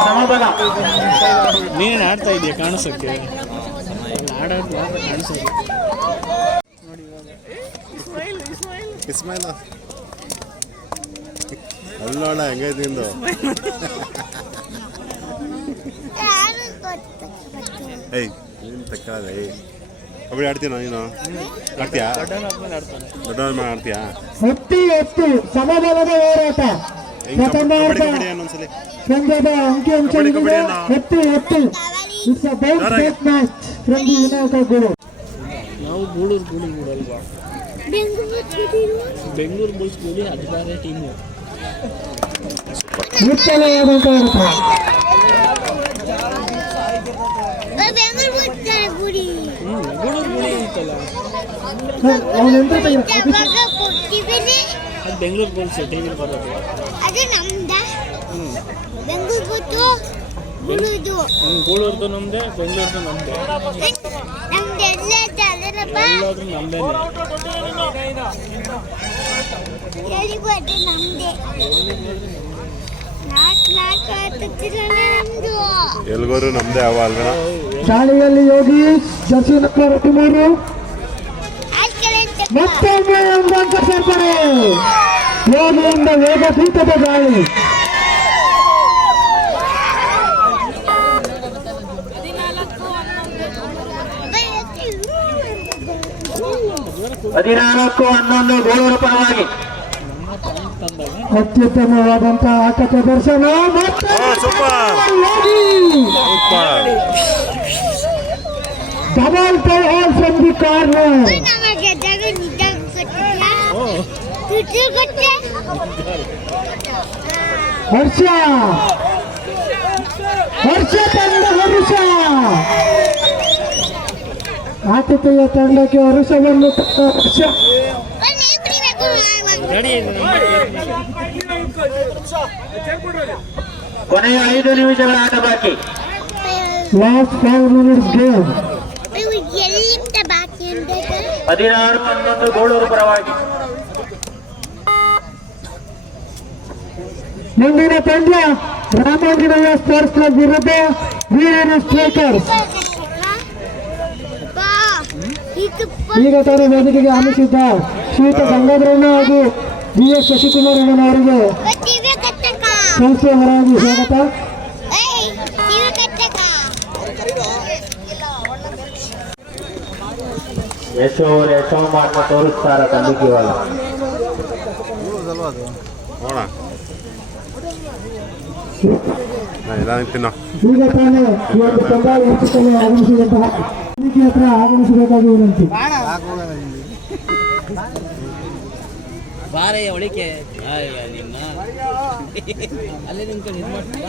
ಸಮಾಧಾನ. ನೀನು ಆಡ್ತಾ ಇದೆಯಾ ಕಾಣಿಸೋಕ್ಕೆ? ಆಡೋದು ಕಾಣಿಸೋದು. ಇಸ್ಮಾಯಿಲ ಅಲ್ಲೋಣ ಹೆಂಗೈತಿ ನಿಂದು. ಏಯ್ ಏನು ತಕ್ಕಲ್ಲ ಏಯ್ ಕಬಡ್ಡಿ ಆಡ್ತೀಯ ನೀನು ಆಡ್ತೀಯಾ ದೊಡ್ಡವ್ರ ಆಡ್ತೀಯಾ ಎತ್ತು ಸಮಬಲದ ಹೋರಾಟ ಪ್ರಥಮ ಕಬಡ್ಡಿ ಅನ್ನೊಂದ್ಸಲಿ ಪಂದ್ಯದ ಅಂಕಿಅಂಶ ಎತ್ತು it's a best match from the Vinayaka Guru. ನಾವು ಗೂಳೂರು ಬಿಡಲ್ವಾ ಬೆಂಗಳೂರು ಬುಲ್ಸ್ ಗೂಳಿ 16 ಟೀಮು. ಉತ್ತಮವಾದಂಥ ಆಟ. ಗೂಳೂರು ಗೂಳಿ ಇತ್ತಲ್ಲ ಅವನೆಂತ ಅದು ಬೆಂಗಳೂರು ಬುಲ್ಸ್ ಟಿವಿಲಿ ಬರೋದು. ಗೂಳೂರ್ದು ನಮ್ದೆ, ಬೆಂಗಳೂರ್ದು ನಮ್ದೆ, ಎಲ್ಲಾದ್ರೂ ನಮ್ದೇನೆ. ಎಲ್ಗೋರು ನಮ್ದೇ ಅವ ಅಲ್ವೇನ. ಶಾಲೆಯಲ್ಲಿ ಯೋಗೀಶ್ ಜರ್ಸಿ ನಂಬರ್ 13 ಮತ್ತೊಮ್ಮೆ ಒಂದು ಅಂಕ ಸೇರ್ಪಡೆ. ಯೋಗಿಯಿಂದ ವೇಗ ದೀಪದ ಗಾಳಿ. ಹದಿನಾಲ್ಕು 11 ಗೂಳೂರು ಪರವಾಗಿ. ಅತ್ಯುತ್ತಮವಾದಂತಹ ಆಟ ಪ್ರದರ್ಶನ. Double tie all from the corner. Harsha ತಂಡ ಹರ್ಷ ಆತಿಥೇಯ ತಂಡಕ್ಕೆ ಹರ್ಷವನ್ನು ಹರ್ಷ. ಕೊನೆಯ 5 ನಿಮಿಷಗಳ ಆಟ ಬಾಕಿ. Last 5 minutes game. 16-11 ಗೂಳೂರು ಪರವಾಗಿ. ಮುಂದಿನ ಪಂದ್ಯ ರಾಮಾಂಜನೇಯ ಸ್ಪೋರ್ಟ್ಸ್ ಕ್ಲಬ್ ವಿರುದ್ಧ ವೀರೇನ ಸ್ಟ್ರೈಕರ್ಸ್. ಈಗ ತಾನೇ ವೇದಿಕೆಗೆ ಆಗಮಿಸಿದ್ದ ಶ್ರೀಯುತ ಗಂಗಾಧರಣ್ಣ ಹಾಗೂ BS ಶಶಿಕುಮಾರ್ ಅಣ್ಣನವರಿಗೆ ಸಂಸ್ಥೆಯ ಪರವಾಗಿ ಸ್ವಾಗತ. ಯಶೋ ಮಾರ್ಗ ತೋರಿಸ್ತಾರ ತಂಡಕ್ಕೆ ಇವಾಗ. ನೋಡ ತಿನ್ನೋ ಈಗ ತಾನೇ ಈ ಒಂದು ಪಂದ್ಯ ವೀಕ್ಷಿಸಲು ಆಗಮಿಸಿದಂತಹ ವೇದಿಕೆ ಹತ್ರ ಆಗಮಿಸಬೇಕಾಗಿ ವಿನಂತಿ. ಬಾರೆ ಒಳಿಕೆ ನಿನ್ನ ಅಲ್ಲೇ ನಿಂತ್ಕೊಂಡು ಇದು ಮಾಡ್ತೀನಿ.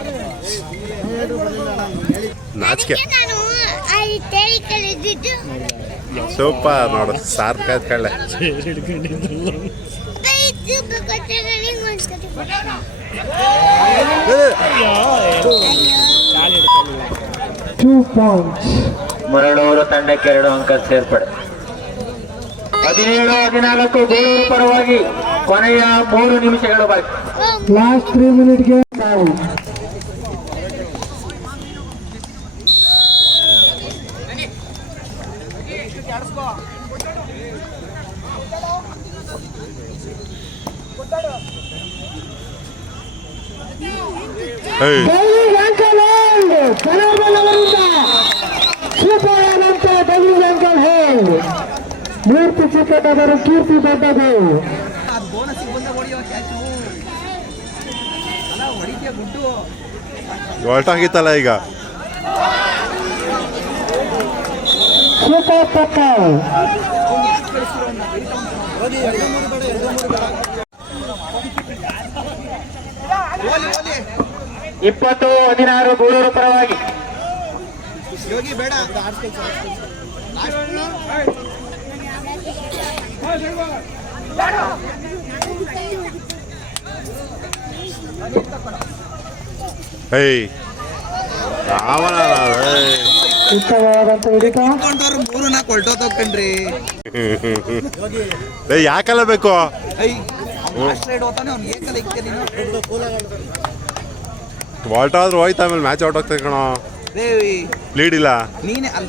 ನಾಚಿಕೆ ಸೂಪರ್ ನೋಡು ಸಾರ್ಥಕ ಕಳ್ಳೆ. ಮರಳೂರು ತಂಡಕ್ಕೆ 2 ಅಂಕ ಸೇರ್ಪಡೆ. 17-14 ಗೂಳೂರು ಪರವಾಗಿ. ಕೊನೆಯ 3 ನಿಮಿಷಗಳು ಬಾಕಿ. Last 3 minute game. ಸೂಪರ್ ಆದಂತ ಡಬ್ಲ್ಯೂ ಅಂಕಲ್ ಹೇಳಿ ಮೂರ್ತಿ ಚಿಕ್ಕದಾದರೂ ಕೀರ್ತಿ ದೊಡ್ಡದು. ಹೊರಟಾಗಿತ್ತಲ್ಲ ಈಗ. ಸೂಪರ್ ಟಕ್ಕರ್. ಇಪ್ಪತ್ತು 16 ಗೂಳೂರು ಪರವಾಗಿ. ಏಯ್ ಉತ್ತಮವಾದಂತ ಹಿಡಿತ. ಯಾಕಲ್ಲ ಬೇಕು ವಾಲ್ಟ್ ಆದ್ರೂ ಹೋಯ್ತು, ಆಮೇಲೆ ಮ್ಯಾಚ್ ಔಟ್ ಆಗ್ತದೆ ಕಣೋ. ಲೀಡ್ ಇಲ್ಲ ನೀನೆ ಅಲ್ಲ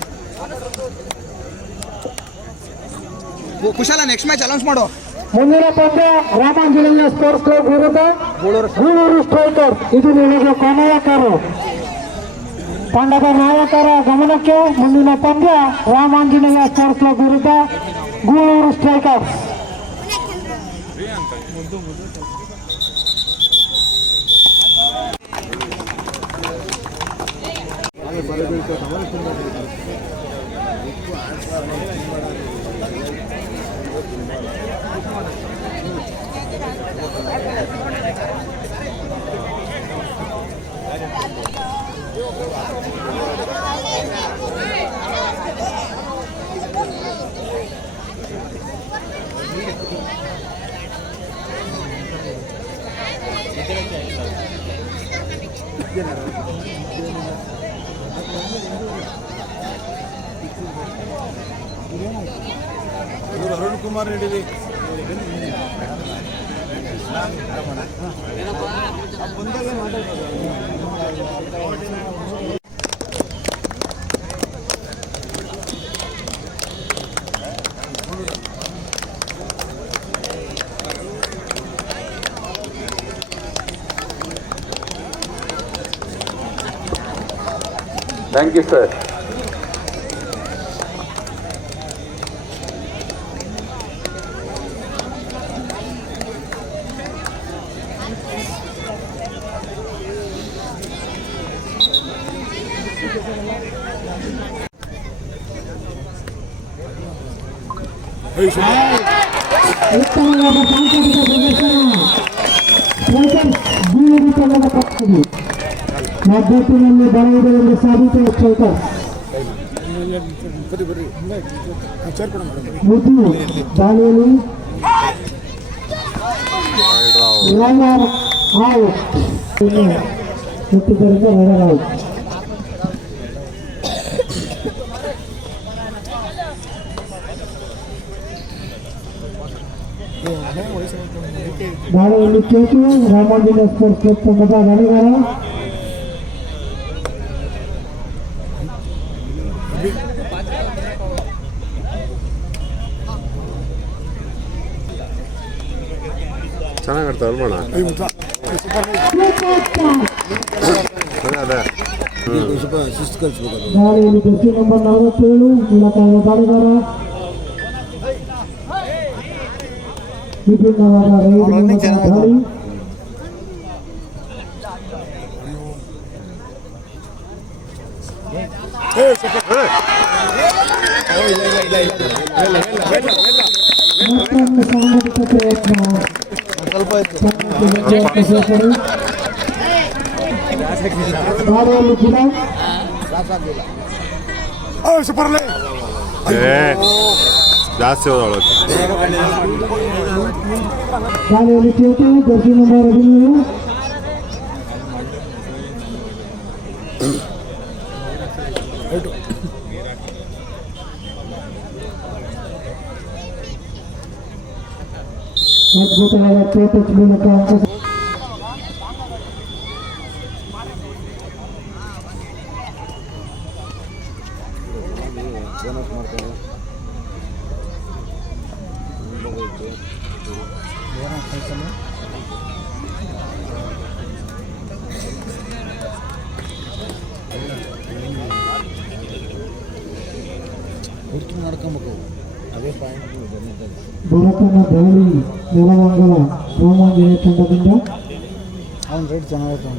ಕುಶಾಲ. ನೆಕ್ಸ್ಟ್ ಮ್ಯಾಚ್ ಅನೌನ್ಸ್ ಮಾಡು. ಮುಂದಿನ ಪಂದ್ಯ ರಾಮಾಂಜನೇಯ ಸ್ಪೋರ್ಟ್ಸ್ ಕ್ಲಬ್ ವಿರುದ್ಧ ಗೂಳೂರು ಸ್ಟ್ರೈಕರ್ಸ್. ಇದು ನಿಮಗೆ ಕೊನೆಯ ಕರು. ತಂಡದ ನಾಯಕರ ಗಮನಕ್ಕೆ ಮುಂದಿನ ಪಂದ್ಯ ರಾಮಾಂಜನೇಯ ಸ್ಪೋರ್ಟ್ಸ್ ಕ್ಲಬ್ ವಿರುದ್ಧ Guluru strikers. Arun Kumar Reddy thank you sir. ಉತ್ತಮವಾದ ಸಾಂಸ್ಕೃತಿಕ ಪ್ರದರ್ಶನ ಸ್ಟ್ರೈಕರ್ಸ್ ಗೂಳೂರು ತಂಡದ ಪಕ್ಷದಲ್ಲಿ ಅಭ್ಯರ್ಥಿನಲ್ಲಿ ಬರುವುದರಿಂದ ಸಾಧಿತ ಸ್ಟ್ರೈಕರ್ಸ್. ಮುದ್ದು ದಾಳಿಯಲ್ಲಿ ರನ್ನರ್ ಔಟ್ ಹುಟ್ಟಿದ್ದರಿಂದ ರನ್ನರ್ ಔಟ್. ದಾಳಿಯಲ್ಲಿ ಕೇತು ರಾಮಾಂಜನೇಯ ಸ್ಪೋರ್ಟ್ಸ್ ಕ್ಲಬ್ ತಂಡದ ಆಟಗಾರ. ಚೆನ್ನಾಗಿ ಆಡ್ತಾ ಅಲ್ವಣ ಅದೇ ಶಿಸ್ತು ಕಲಿಸ್ಬೇಕು. ದಾಳಿಯಲ್ಲಿ ಜರ್ಸಿ ನಂಬರ್ 47 ಮೂಲಕಾಯದ ದಾಳಿಗಾರ. ವಿಭಿನ್ನವಾದ ರೈಡ್ ದಾಳಿ. ಮತ್ತೊಂದು ಸಾಂಘಿಕ ಪ್ರಯತ್ನ ದಾಳಿಯಲ್ಲಿ ಕೂಡ ಜಾಸ್ತಿ ಹೋದವಳಕ್ಕೆ ದಾಳಿಯಲ್ಲಿ ಕೇತು ಜರ್ಸಿ ನಂಬರ್ 17 ಅದ್ಭುತವಾದ ಟೋಟಚ್ ಮೂಲಕ ಅಂಕ. ನಡ್ಕೊಬೇಕು ಅದೇ ಪಾಯಿಂಟ್. ಭರತನ ದಾಳಿ ನೆಲಮಂಗಲ ರಾಮಾಂಜನೇಯ ತಂಡದಿಂದ. ಅವ್ನು ರೇಟ್ ಚೆನ್ನಾಗಿತ್ತು.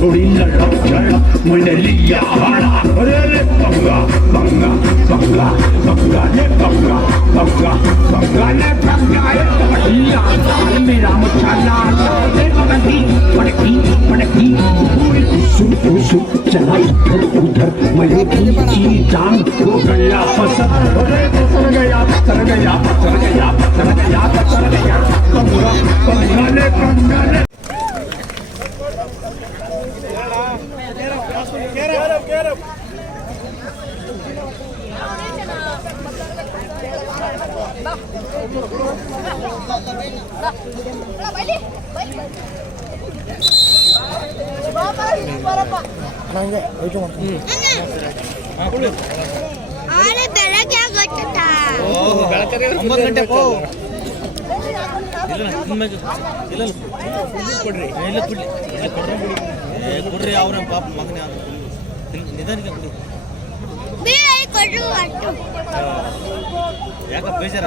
थोड़ी लड़क झड़क मैंने लिया हाड़ा अरे पंगा पंगा पंगा पंगा ने पंगा पंगा पंगा ने पंगा लिया मेरा मचाना पड़की पड़की पूरी कुसुम चला इधर उधर मैंने की जान को गया फंसा अरे सर गया ಕೊಡ್ರಿ ಅವ್ರ ಪಾಪ ಮಗನೇ ನಿಧಾನಿಕ ಕೊಡಿ ಯಾಕ ಬೇಜಾರ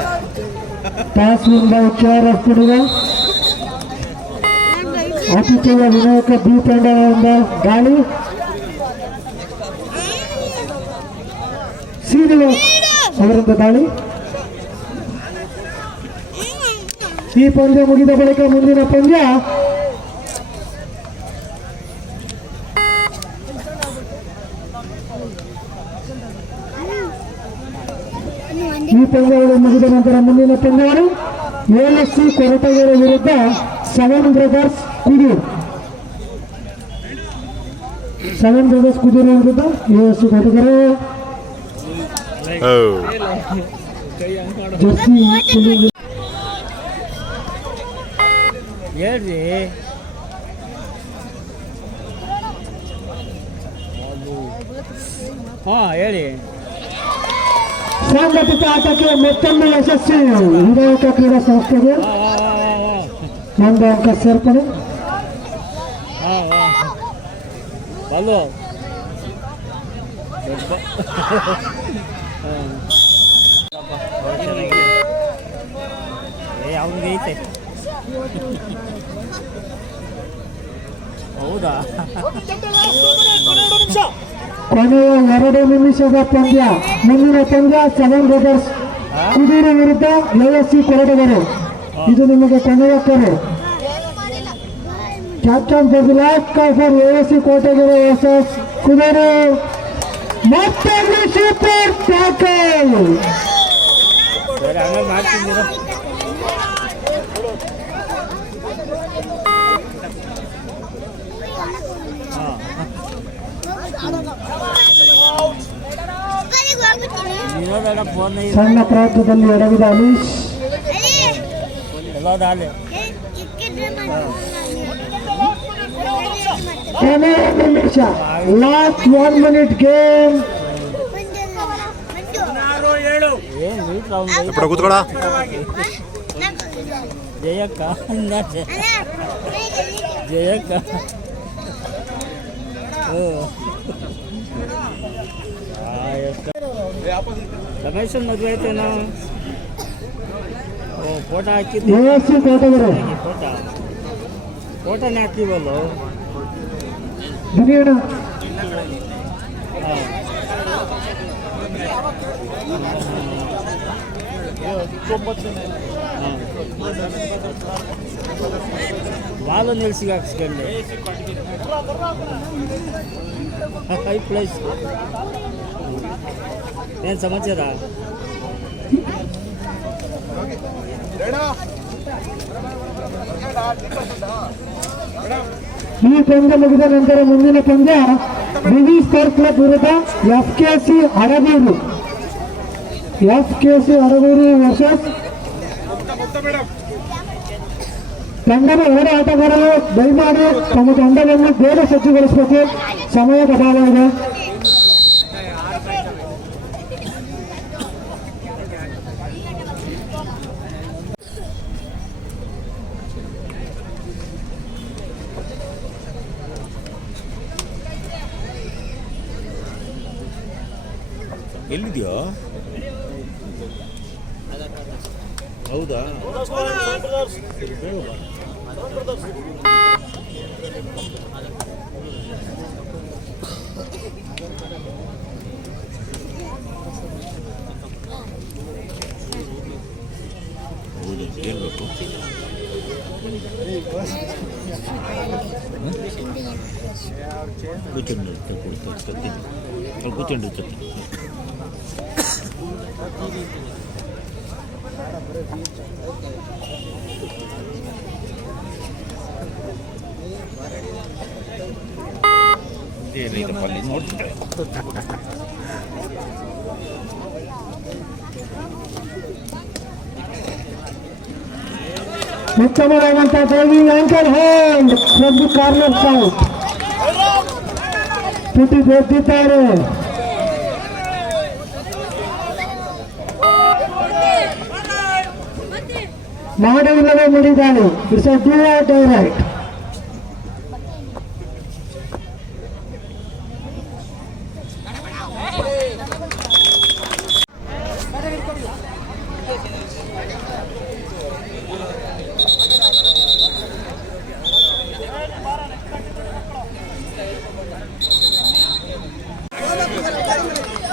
ಆತಿಥ್ಯ ವಿನಾಯಕ ಬಿ ತಂಡದಿಂದ ಗಾಳಿ ಶ್ರೀನಿವಾಸ್ ಅವರಿಂದ ದಾಳಿ. ಈ ಪಂದ್ಯ ಮುಗಿದ ಬಳಿಕ ಮುಂದಿನ ಪಂದ್ಯ ಪಂದ್ಯಗಳು ಮುಗಿದ ನಂತರ ಮುಂದಿನ ಪಂದ್ಯಗಳು ALC ಕೊರಟಗೆರೆ ವಿರುದ್ಧ 7 ಬ್ರದರ್ಸ್ ಕುದೂರು. 7 ಬ್ರದರ್ಸ್ ಕುದೂರು ವಿರುದ್ಧ ALC ಕೊರಟಗೆರೆ ಜರ್ಸಿ ಹೇಳ್ರಿ. ಹಾಂ ಹೇಳಿ. ಸಂಘಟಿತ ಆಟಕ್ಕೆ ಮತ್ತೊಮ್ಮೆ ಯಶಸ್ವಿ ವಿನಾಯಕ ಕ್ರೀಡಾ ಸಂಸ್ಥೆಗೆ ಒಂದು ಅಂಕ ಸೇರ್ಪಡೆ. ಬಲ್ಲು ಅವ್ನಿಗೆ ಐತೆ. ಹೌದಾ? ಕೊನೆಯ 2 ನಿಮಿಷದ ಪಂದ್ಯ. ಮುಂದಿನ ಪಂದ್ಯ 7 ಬ್ರದರ್ಸ್ ಕುದೂರು ವಿರುದ್ಧ ALC ಕೊರಟಗೆರೆ. ಇದು ನಿಮಗೆ ಕೊನೆಯ ಕರೆ. Captain for the last call for ALC Koratagere versus Kudur. ಮತ್ತೊಂದು ಸೂಪರ್ ಟ್ಯಾಕಲ್. ಆಮೇಲೆ ಮಾಡ್ತಿದ್ದೀರಾ? ಸಣ್ಣ ಪ್ರಯತ್ನದಲ್ಲಿ ಎಡವಿದ ಅನೀಶ್. ಕೊನೆಯ ನಿಮಿಷ, ಲಾಸ್ಟ್ 1 minute ಗೇಮ್. ಕೂತ್ಕೊಳ ಜಯಕ್ಕ ಜಯಕ್ಕ ರಮೇಶನ್ ಮದುವೆ ಐತೇನೋ. ಫೋಟೋ ಹಾಕಿದ್ದೆ. ALC ಕೊರಟಗೆರೆ ಫೋಟೋನೇ ಹಾಕಿವಲ್ಲ. ಧನ್ಯವಾದ. ವಾಲು ನಿಲ್ಸಿಗೆ ಹಾಕ್ಸ್ಕೊಂಡೆ. High place. ಏನು ಸಮಾಚಾರ? ಈ ಪಂದ್ಯ ಮುಗಿದ ನಂತರ ಮುಂದಿನ ಪಂದ್ಯ ವಿವಿ ಸ್ಪೋರ್ಟ್ಸ್ ಕ್ಲಬ್ ವಿರುದ್ಧ FKC Aragur. FKC Aragur versus ತಂಡದ 2 ಆಟಗಾರರು ದಯಮಾಡಿ ತಮ್ಮ ತಂಡವನ್ನು ಬೇಗ ಸಜ್ಜುಗೊಳಿಸಬೇಕು. ಸಮಯದ ಅಭಾವ ಇದೆ. ಎಲ್ಲಿದೆಯಾ? ಹೌದಾ? ಹೇಳ್ಬೇಕು. ಕೂತ್ಕೊಂಡು ಏನೈತಪ್ಪ ಅಲ್ಲಿ ನೋಡ್ತಿದ್ರೆ ಉತ್ತಮವಾದಂತಹ driving anchor hand from the corner south ಪುಟಿ ಗೆದ್ದಿದ್ದಾರೆ. ಮಾಡುವುದಲ್ಲೇ ನುಡಿದಾನೆ. It's a do or die right.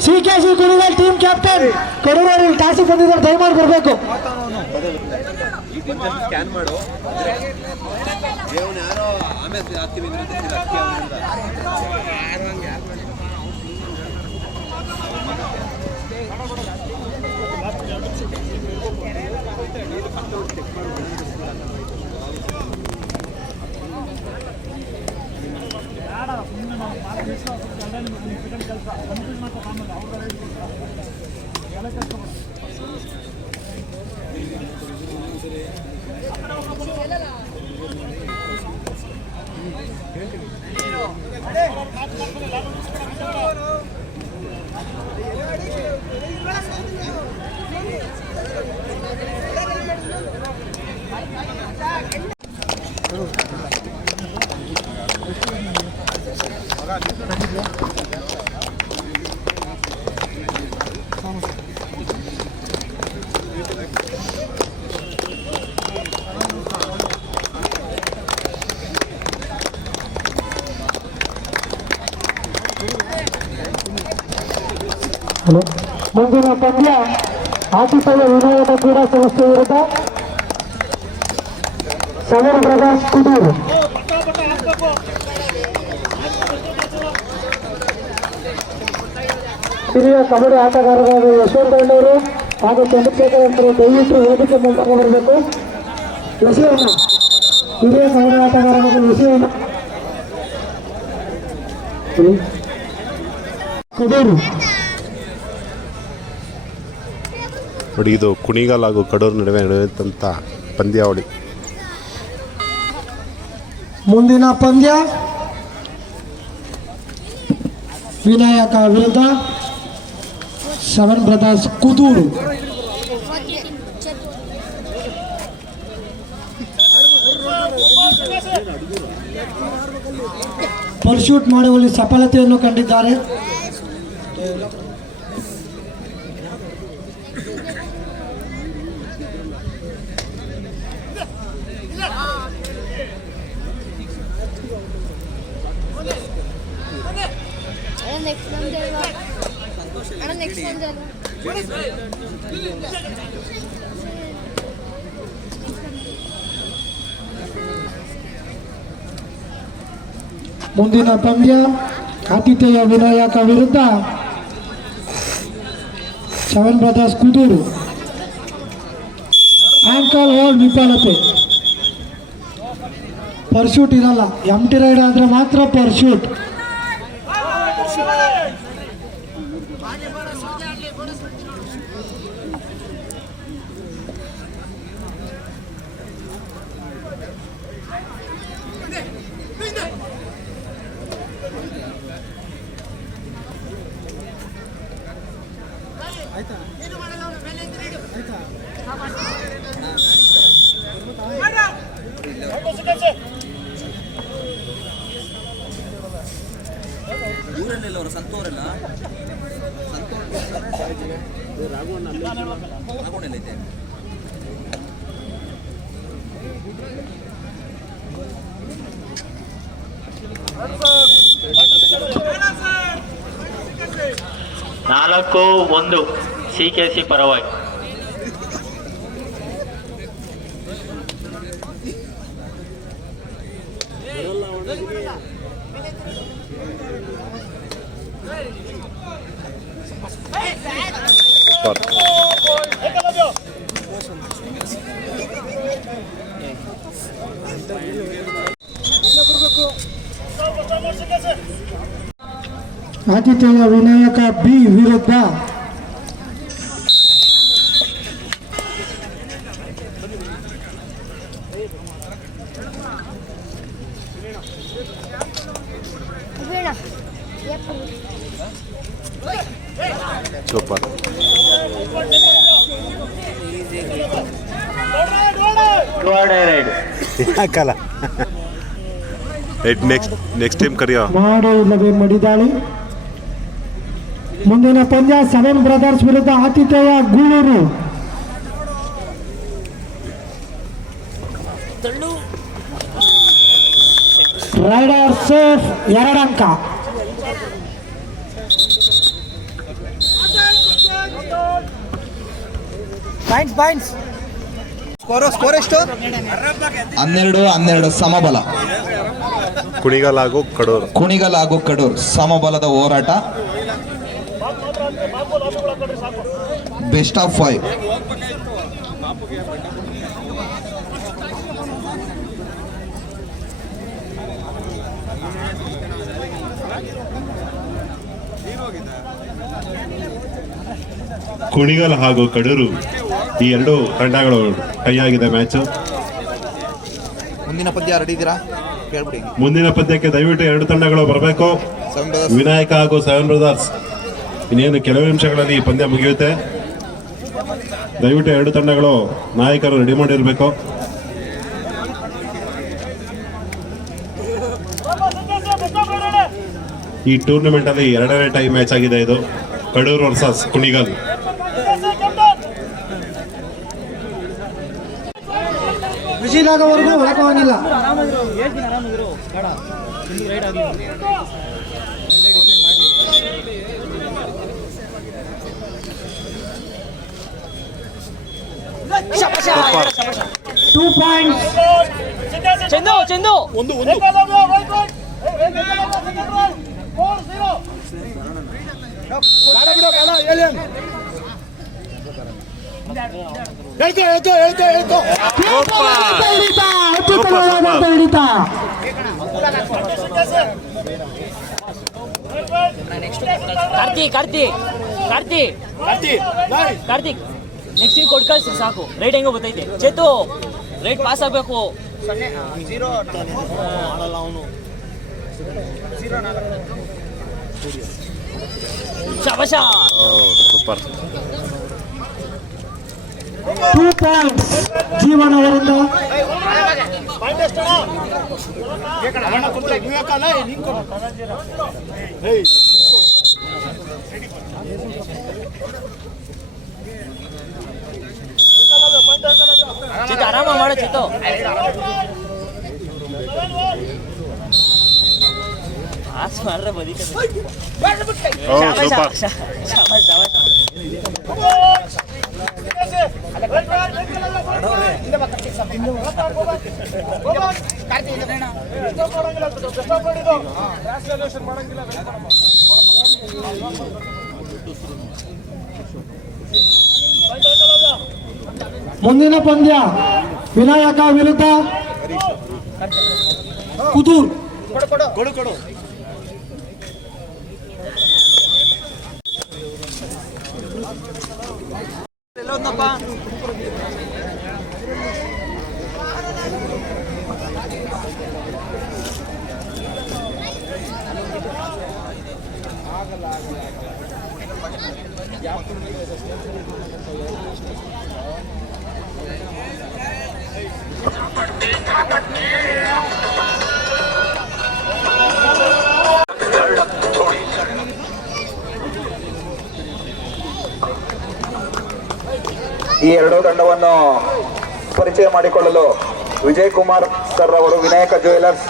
CKC Kunigal team captain ಕಡೂರಲ್ಲಿ ಟಾಸಿಗೆ ಬಂದಿದ್ದಾರೆ, ದಯಮಾಡಿ ಬರಬೇಕು. ಸ್ಕ್ಯಾನ್ ಮಾಡು ಯಾರೋ ಆಮೇಲೆ ಹಾಕ್ತೀವಿ ಮುಂದಿನ ಪಂದ್ಯ ಆತಿಥ್ಯ ವಿನಾಯಕ ಕ್ರೀಡಾ ಸಂಸ್ಥೆ ವಿರುದ್ಧ ಸಮರ್ ಬ್ರದರ್ಸ್ ಕುದೂರು. ಹಿರಿಯ ಕಬಡ್ಡಿ ಆಟಗಾರರಾದ ಯಶವಂತ ಅವರು ಹಾಗೂ ಚಂದ್ರಶೇಖರ್ ಅವರು ದಯವಿಟ್ಟು ವೇದಿಕೆ ಮುಂದೆ ಬರಬೇಕು. ವಿಷಯವನ್ನು ಹಿರಿಯ ಕಬಡ್ಡಿ ಆಟಗಾರರಾದ ವಿಷಯವನ್ನು ಕುದೂರು. ನೋಡಿ, ಇದು ಕುಣಿಗಲ್ ಹಾಗೂ ಕಡೂರು ನಡುವೆ ನಡೆಯುತ್ತಂಥ ಪಂದ್ಯಾವಳಿ. ಮುಂದಿನ ಪಂದ್ಯ ವಿನಾಯಕ ವಿರುದ್ಧ ಸೆವೆನ್ ಬ್ರದರ್ಸ್ ಕುದೂರು. ಪರ್ಶೂಟ್ ಮಾಡುವಲ್ಲಿ ಸಫಲತೆಯನ್ನು ಕಂಡಿದ್ದಾರೆ. ಮುಂದಿನ ಪಂದ್ಯ ಆತಿಥೇಯ ವಿನಾಯಕ ವಿರುದ್ಧ seven brothers Kuduru. Ankle hold ವಿಫಲತೆ. ಪರ್ಶೂಟ್ ಇರಲ್ಲ, ಎಂಟಿ ರೈಡ್ ಆದ್ರೆ ಮಾತ್ರ ಪರ್ಶೂಟ್. ಊರಲ್ಲೆಲ್ಲ ಅವರು ಸಂತೋರೆಲ್ಲ ರಾಘವಣ್ಣ ಐತೆ. ನಾಲ್ಕು ಒಂದು ಸಿಕೆಸಿ ಪರವಾಗಿ. ಆತಿಥೇಯ ವಿನಾಯಕ ಬಿ ವಿರುದ್ಧ ಹಾಕಲ್ಲ ನೆಕ್ಸ್ಟ್ ಟೈಮ್ ಕರಿಯೋ. ಮಾಡು ಇಲ್ಲವೇ ಮಡಿದಾಳಿ. ಮುಂದಿನ ಪಂದ್ಯ 7 ಬ್ರದರ್ಸ್ ವಿರುದ್ಧ ಆತಿಥೇಯ ಗೂಳೂರು. ರೈಡರ್ ಸೇಫ್ 2 ಅಂಕ. ಸ್ಕೋರ್ ಎಷ್ಟು? 12 ಸಮಬಲ. ಕುಣಿಗಲ್ ಹಾಗೂ ಕಡೂರು. ಕುಣಿಗಲ್ ಹಾಗೂ ಕಡೂರ್ ಸಮಬಲದ ಹೋರಾಟ. Best of 5. ಕುಣಿಗಲ್ ಹಾಗೂ ಕಡೂರು ಈ ಎರಡು ತಂಡಗಳು ಟೈ ಆಗಿದೆ ಮ್ಯಾಚ್. ಮುಂದಿನ ಪದ್ಯ ರೆಡಿ ಇದ್ದೀರಾ? ಕೇಳ್ಬಿಡಿ. ಮುಂದಿನ ಪದ್ಯಕ್ಕೆ ದಯವಿಟ್ಟು ಎರಡು ತಂಡಗಳು ಬರಬೇಕು. ವಿನಾಯಕ ಹಾಗೂ 7 ಬ್ರದರ್ಸ್. ಇನ್ನೇನು ಕೆಲವು ನಿಮಿಷಗಳಲ್ಲಿ ಈ ಪಂದ್ಯ ಮುಗಿಯುತ್ತೆ. ದಯವಿಟ್ಟು ಎರಡು ತಂಡಗಳು ನಾಯಕರು ರೆಡಿ ಮಾಡಿರಬೇಕು. ಈ ಟೂರ್ನಮೆಂಟ್ ಅಲ್ಲಿ 2ನೇ ಟೈ ಮ್ಯಾಚ್ ಆಗಿದೆ ಇದು. ಕಡೂರು ವರ್ಸಸ್ ಕುಣಿಗಲ್. ಬಿಸಿಲಾಗವರೆಗೂ ಒಳಕೋಗಿಲ್ಲ. Two points. Chendu Karthik next ಕೊಟ್ಟು ಕಳ್ಸಿ ಸಾಕು. ರೈಟ್ ಹೆಂಗೋ ಗೊತ್ತೈತೆ. ಚೇತು ರೈಟ್ ಪಾಸ್ ಆಗಬೇಕು. ಸೂಪರ್. 2 points ಜೀವನ ಅವರಿಂದ. ಚಿತ್ತು ಆರಾಮ ಮಾಡೋ ಚಿತ್ತು. ಪಾಸ್ ಮಾಡ್ರೆ ಬದೀತದೆ. ಮುಂದಿನ ಪಂದ್ಯ ವಿನಾಯಕ ವಿರುದ್ಧ ಕುದೂರ್. ಈ ಎರಡೂ ತಂಡವನ್ನು ಪರಿಚಯ ಮಾಡಿಕೊಳ್ಳಲು ವಿಜಯ್ ಕುಮಾರ್ ಸರ್ ಅವರು, ವಿನಾಯಕ ಜ್ಯುವೆಲರ್ಸ್,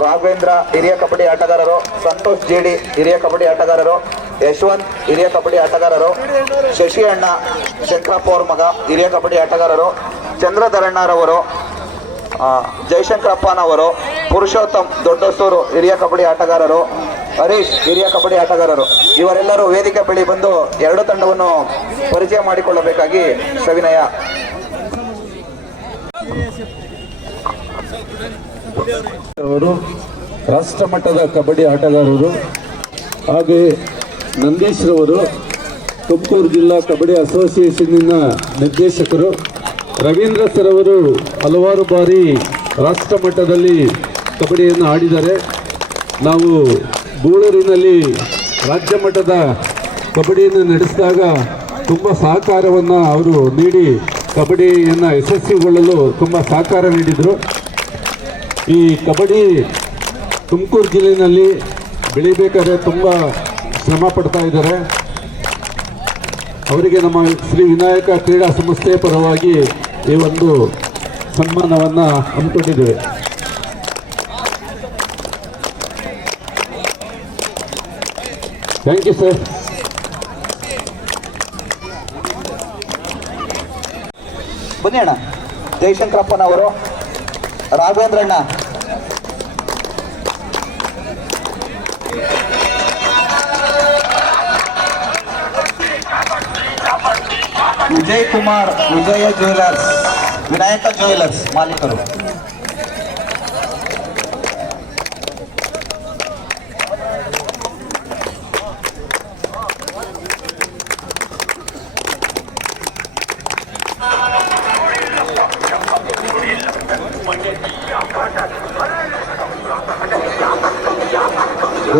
ರಾಘವೇಂದ್ರ ಹಿರಿಯ ಕಬಡ್ಡಿ ಆಟಗಾರರು, ಸಂತೋಷ್ ಜೇಡಿ ಹಿರಿಯ ಕಬಡ್ಡಿ ಆಟಗಾರರು, ಯಶವಂತ್ ಹಿರಿಯ ಕಬಡ್ಡಿ ಆಟಗಾರರು, ಶಶಿ ಅಣ್ಣ ಶಂಕರಪ್ಪ ಅವ್ರ ಮಗ ಹಿರಿಯ ಕಬಡ್ಡಿ ಆಟಗಾರರು, ಚಂದ್ರಧರಣ್ಣರವರು, ಜಯಶಂಕರಪ್ಪನವರು, ಪುರುಷೋತ್ತಮ್ ದೊಡ್ಡಸೂರು ಹಿರಿಯ ಕಬಡ್ಡಿ ಆಟಗಾರರು, ಹರೀಶ್ ಹಿರಿಯ ಕಬಡ್ಡಿ ಆಟಗಾರರು, ಇವರೆಲ್ಲರೂ ವೇದಿಕೆ ಬಳಿ ಬಂದು ಎರಡು ತಂಡವನ್ನು ಪರಿಚಯ ಮಾಡಿಕೊಳ್ಳಬೇಕಾಗಿ ಸವಿನಯ. ಅವರು ರಾಷ್ಟ್ರ ಮಟ್ಟದ ಕಬಡ್ಡಿ ಆಟಗಾರರು. ಹಾಗೆ ನಂದೀಶ್ ರವರು ತುಮಕೂರು ಜಿಲ್ಲಾ ಕಬಡ್ಡಿ ಅಸೋಸಿಯೇಷನ್ನಿನ ನಿರ್ದೇಶಕರು. ರವೀಂದ್ರ ಸರ್ ಅವರು ಹಲವಾರು ಬಾರಿ ರಾಷ್ಟ್ರ ಮಟ್ಟದಲ್ಲಿ ಕಬಡ್ಡಿಯನ್ನು ಆಡಿದ್ದಾರೆ. ನಾವು ಗೂಳೂರಿನಲ್ಲಿ ರಾಜ್ಯ ಮಟ್ಟದ ಕಬಡ್ಡಿಯನ್ನು ನಡೆಸಿದಾಗ ತುಂಬ ಸಹಕಾರವನ್ನು ಅವರು ನೀಡಿ ಕಬಡ್ಡಿಯನ್ನು ಯಶಸ್ವಿಗೊಳ್ಳಲು ತುಂಬ ಸಹಕಾರ ನೀಡಿದರು. ಈ ಕಬಡ್ಡಿ ತುಮಕೂರು ಜಿಲ್ಲೆಯಲ್ಲಿ ಬೆಳಿಬೇಕಾದ್ರೆ ತುಂಬ ಶ್ರಮ ಪಡ್ತಾ ಇದ್ದಾರೆ. ಅವರಿಗೆ ನಮ್ಮ ಶ್ರೀ ವಿನಾಯಕ ಕ್ರೀಡಾ ಸಂಸ್ಥೆ ಪರವಾಗಿ ಈ ಒಂದು ಸನ್ಮಾನವನ್ನು ಹಮ್ಮಿಕೊಂಡಿದ್ದೇವೆ. Thank you sir. ಬನ್ನಿ ಅಣ್ಣ. ಜಯಶಂಕರಪ್ಪನವರು, ರಾಘವೇಂದ್ರಣ್ಣ, ವಿಜಯ್ ಕುಮಾರ್, ವಿಜಯ ಜ್ಯುವೆಲರ್ಸ್, ವಿನಾಯಕ ಜ್ಯುವೆಲರ್ಸ್ ಮಾಲೀಕರು.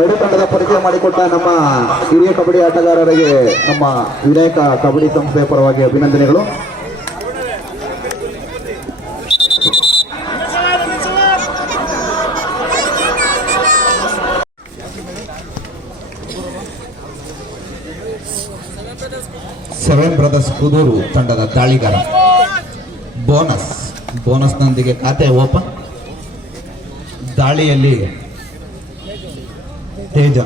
ಎರಡು ತಂಡದ ಪರಿಚಯ ಮಾಡಿಕೊಟ್ಟ ನಮ್ಮ ಹಿರಿಯ ಕಬಡ್ಡಿ ಆಟಗಾರರಿಗೆ ನಮ್ಮ ವಿನಾಯಕ ಕಬಡ್ಡಿ ಸಂಸ್ಥೆಯ ಪರವಾಗಿ ಅಭಿನಂದನೆಗಳು. ಸೆವೆನ್ ಬ್ರದರ್ಸ್ ಕುದೂರು ತಂಡದ ದಾಳಿಗಾರ. ಬೋನಸ್ನೊಂದಿಗೆ ಖಾತೆ ಓಪನ್. ದಾಳಿಯಲ್ಲಿ ತೇಜ.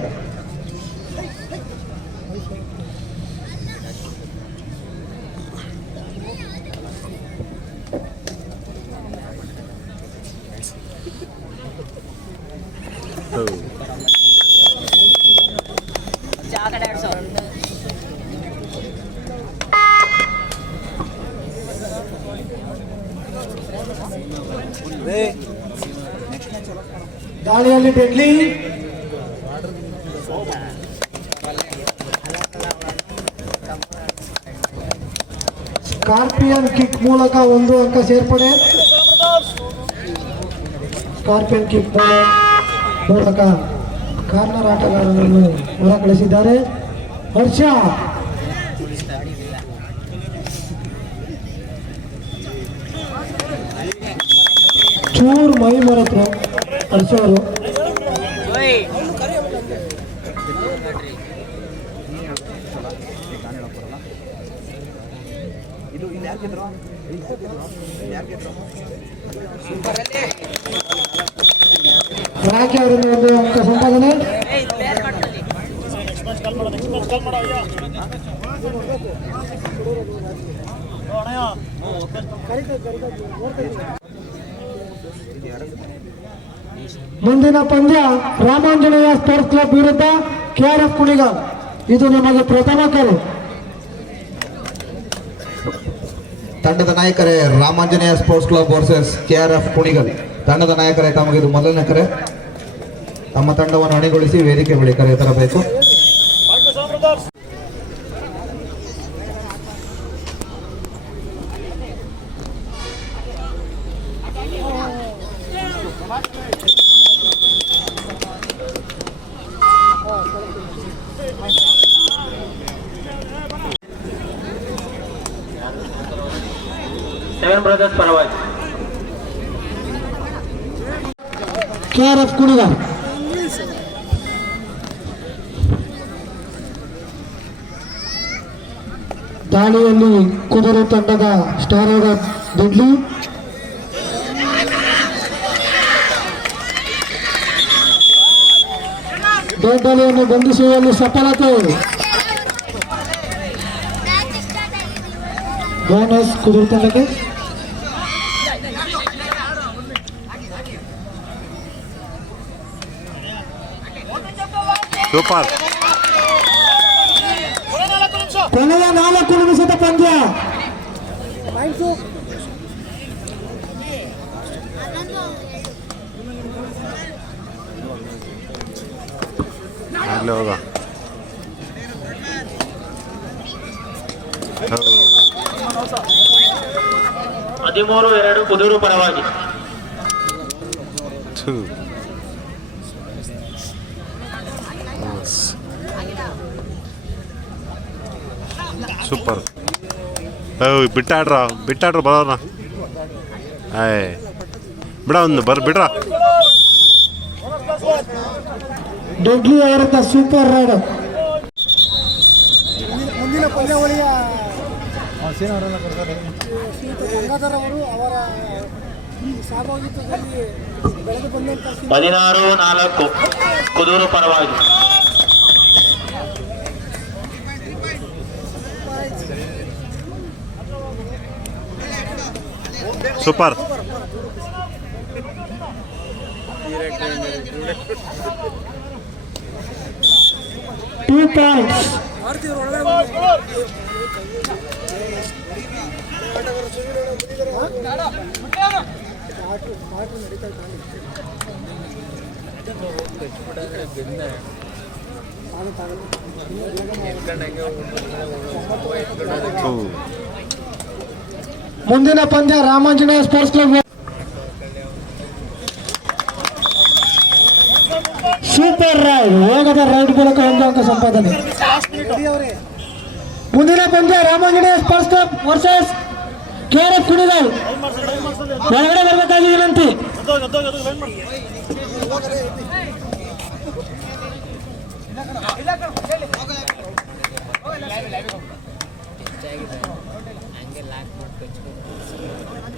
ದಾಳಿಯಲ್ಲಿ ಡೆಡ್ಲಿ ಸ್ಕಾರ್ಪಿಯನ್ ಕಿಕ್ ಮೂಲಕ 1 ಅಂಕ ಸೇರ್ಪಡೆ. ಸ್ಕಾರ್ಪಿಯನ್ ಕಿಕ್ ಮೂಲಕ ಕಾರ್ನರ್ ಆಟಗಾರರನ್ನು ಹೊರಕಳಿಸಿದ್ದಾರೆ. ಹರ್ಷ ಚೂರ್ ಮೈ ಮರೆತರು ಹರ್ಷ ಅವರು. ರಾಕಿ ಅವರಿಂದ 1 ಅಂಕ ಸಂಪಾದನೆ. ಮುಂದಿನ ಪಂದ್ಯ ರಾಮಾಂಜನೇಯ ಸ್ಪೋರ್ಟ್ಸ್ ಕ್ಲಬ್ ವಿರುದ್ಧ KRF ಕುಣಿಗಲ್. ಇದು ನಮಗೆ ಪ್ರಥಮ ಕರೆ. ತಂಡದ ನಾಯಕರೇ Ramanjaneya sports club versus KRF Kunigal. ತಂಡದ ನಾಯಕರೇ ತಮಗೆ ಇದು ಮೊದಲನೇ ಕರೆ. ತಮ್ಮ ತಂಡವನ್ನು ಅಣಿಗೊಳಿಸಿ ವೇದಿಕೆ ಬಳಿ ಕರೆ ತರಬೇಕು. ಸೆವೆನ್ ಬ್ರದರ್ಸ್ ಪರವಾಗಿ KRF ಕುಣಿಗಲ್. ದಾಳಿಯಲ್ಲಿ ಕುದುರೆ ತಂಡದ ಸ್ಟಾರ್ ಆರ್ಡರ್ ಡೆಡ್ಲಿ. ಡೆಡ್ಲಿಯನ್ನು ಬಂಧಿಸುವಲ್ಲಿ ಸಫಲತೆ. ಬೋನಸ್ ಕುದುರೆ ತಂಡಕ್ಕೆ. ಸೂಪರ್. ಕೊನೆಯ 4 ನಿಮಿಷದ ಪಂದ್ಯ. ಹೋಗ 13-2 ಕುದೂರು ಪರವಾಗಿ. ಸೂಪರ್. ಬಿಟ್ಟಾಡ್ರ ಬರೋಣ ಏಯ್ ಬಿಡ ಒಂದು ಬಿಡ್ರ ಡೆಡ್ಲಿ ಅವರ ಸೂಪರ್ ರೈಡ್. ಮುಂದಿನ ಪಂದ್ಯಾವಳಿಯ ಗಂಗಾಧರ್ ಅವರು ಅವರ ಸಹಭಾಗಿತ್ವದಲ್ಲಿ ಬೆಳೆದು ಬಂದಂತ 16-4 ಕುದೂರು ಪರವಾಗಿ. ಸೂಪರ್. Two points. ಮುಂದಿನ ಪಂದ್ಯ Ramanjaneya sports club super ride, ವೇಗದ ರೈಡ್ ಮೂಲಕ 1 ಅಂಕ ಸಂಪಾದನೆ. ಮುಂದಿನ ಪಂದ್ಯ Ramanjaneya sports club versus KRF Kunigal. ಒಳಗಡೆ ಬರಬೇಕಾಗಿ ವಿನಂತಿ.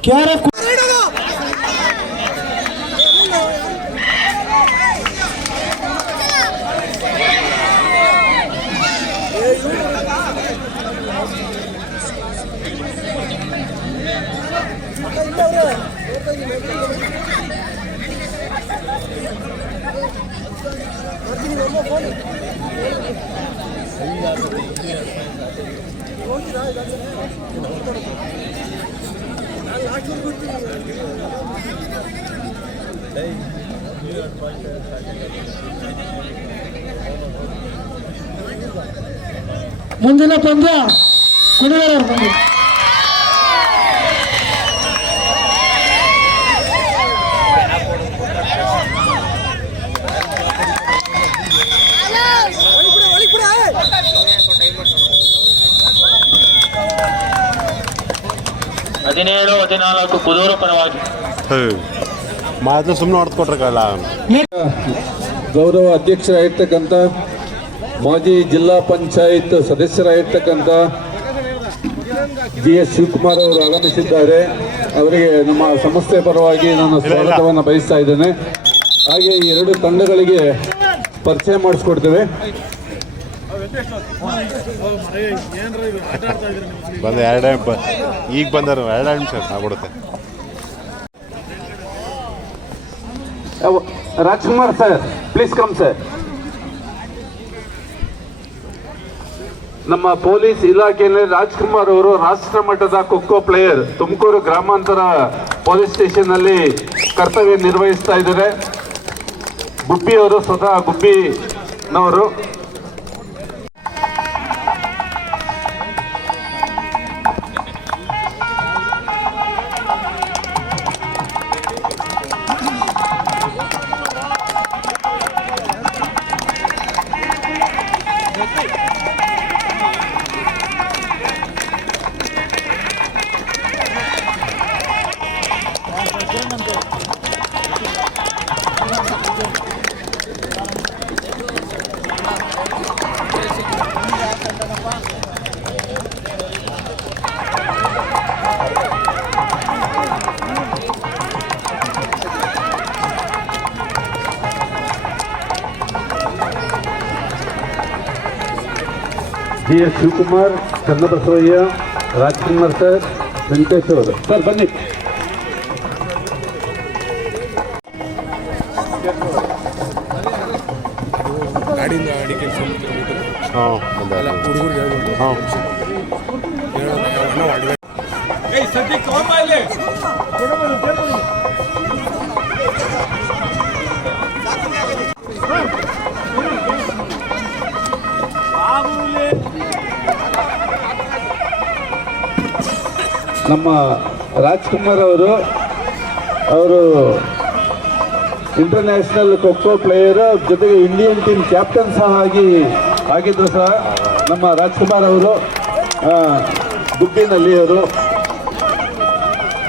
KRF ಮುಂದಿನ ಪಂದ್ಯ ಕುಣಿಗಲ್ ಪಂದ್ಯ. ಹದಿನೇಳು 14 ಕುದೂರು ಪರವಾಗಿ. ಮಾತು ಸುಮ್ಮನೆ ಹೊಡೆದ್ಕೊಟ್ರಲ್ಲ. ಗೌರವ ಅಧ್ಯಕ್ಷರಾಗಿರ್ತಕ್ಕಂಥ ಮಾಜಿ ಜಿಲ್ಲಾ ಪಂಚಾಯತ್ ಸದಸ್ಯರಾಗಿರ್ತಕ್ಕಂಥ GS ಶಿವಕುಮಾರ್ ಅವರು ಆಗಮಿಸಿದ್ದಾರೆ. ಅವರಿಗೆ ನಮ್ಮ ಸಂಸ್ಥೆ ಪರವಾಗಿ ನಾನು ಸ್ವಾಗತವನ್ನು ಬಯಸ್ತಾ ಇದ್ದೇನೆ. ಹಾಗೆ ಈ 2 ತಂಡಗಳಿಗೆ ಪರಿಚಯ ಮಾಡಿಸ್ಕೊಡ್ತೇವೆ. ಬಂದ ಈಗ ಬಂದರು 2 ನಿಮಿಷ ಆಗ್ಬಿಡುತ್ತೆ. Rajkumar sir, please come sir. ನಮ್ಮ ಪೊಲೀಸ್ ಇಲಾಖೆಯಲ್ಲಿ ರಾಜ್ಕುಮಾರ್ ಅವರು ರಾಷ್ಟ್ರ ಮಟ್ಟದ ಖೋಖೋ ಪ್ಲೇಯರ್, ತುಮಕೂರು ಗ್ರಾಮಾಂತರ ಪೊಲೀಸ್ ಸ್ಟೇಷನ್ ಅಲ್ಲಿ ಕರ್ತವ್ಯ ನಿರ್ವಹಿಸ್ತಾ ಇದ್ದಾರೆ. ಗುಬ್ಬಿ ಅವರು ಸ್ವತಃ ಗುಬ್ಬಿನವರು. GS ಶಿವಕುಮಾರ್, ಚನ್ನಬಸವಯ್ಯ, ರಾಜ್ಕುಮಾರ್ ಸರ್, ವೆಂಕಟೇಶ್ ಅವರು ಸರ್ ಬನ್ನಿ. ನಮ್ಮ ರಾಜ್ಕುಮಾರ್ ಅವರು ಇಂಟರ್ನ್ಯಾಷನಲ್ ಖೋಖೋ ಪ್ಲೇಯರ್, ಜೊತೆಗೆ ಇಂಡಿಯನ್ ಟೀಮ್ ಕ್ಯಾಪ್ಟನ್ ಸಹ ಆಗಿದ್ರು ಸಹ ನಮ್ಮ ರಾಜ್ಕುಮಾರ್ ಅವರು. ಗುಬ್ಬಿನಲ್ಲಿ ಅವರು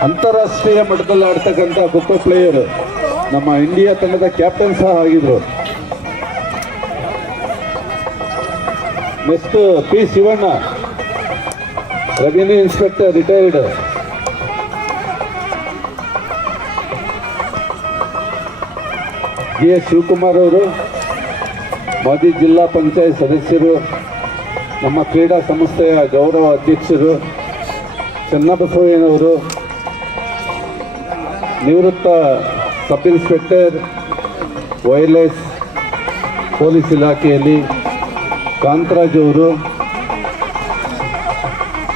ಅಂತಾರಾಷ್ಟ್ರೀಯ ಮಟ್ಟದಲ್ಲಿ ಆಡ್ತಕ್ಕಂಥ ಖೋಖೋ ಪ್ಲೇಯರ್, ನಮ್ಮ ಇಂಡಿಯಾ ತಂಡದ ಕ್ಯಾಪ್ಟನ್ ಸಹ ಆಗಿದ್ರು. Next P Shivanna, revenue inspector retired. G S Shivakumar ಅವರು ಮಾಜಿ ಜಿಲ್ಲಾ ಪಂಚಾಯತ್ ಸದಸ್ಯರು, ನಮ್ಮ ಕ್ರೀಡಾ ಸಂಸ್ಥೆಯ ಗೌರವ ಅಧ್ಯಕ್ಷರು. ಚನ್ನಬಸವಯ್ಯನವರು ನಿವೃತ್ತ ಸಬ್ ಇನ್ಸ್ಪೆಕ್ಟರ್ ವೈರ್ಲೆಸ್ ಪೊಲೀಸ್ ಇಲಾಖೆಯಲ್ಲಿ. ಕಾಂತರಾಜ್ ಅವರು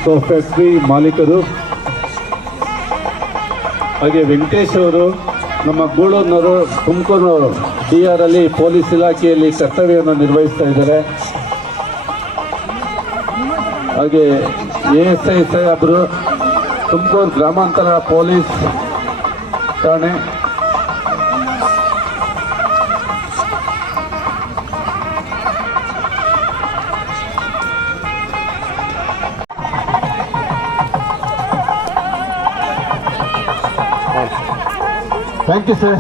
ಸೋಪ್ ಫ್ಯಾಕ್ಟ್ರಿ ಮಾಲೀಕರು. ಹಾಗೆ ವೆಂಕಟೇಶ್ ಅವರು ನಮ್ಮ ಗೂಳೂರಿನವರು, ತುಮಕೂರು DR ಅಲ್ಲಿ ಪೊಲೀಸ್ ಇಲಾಖೆಯಲ್ಲಿ ಕರ್ತವ್ಯವನ್ನು ನಿರ್ವಹಿಸ್ತಾ ಇದ್ದಾರೆ. ಹಾಗೆ ASI ಸಾಹೇಬರು ತುಮಕೂರು ಗ್ರಾಮಾಂತರ ಪೊಲೀಸ್ ಠಾಣೆ. Thank you sir.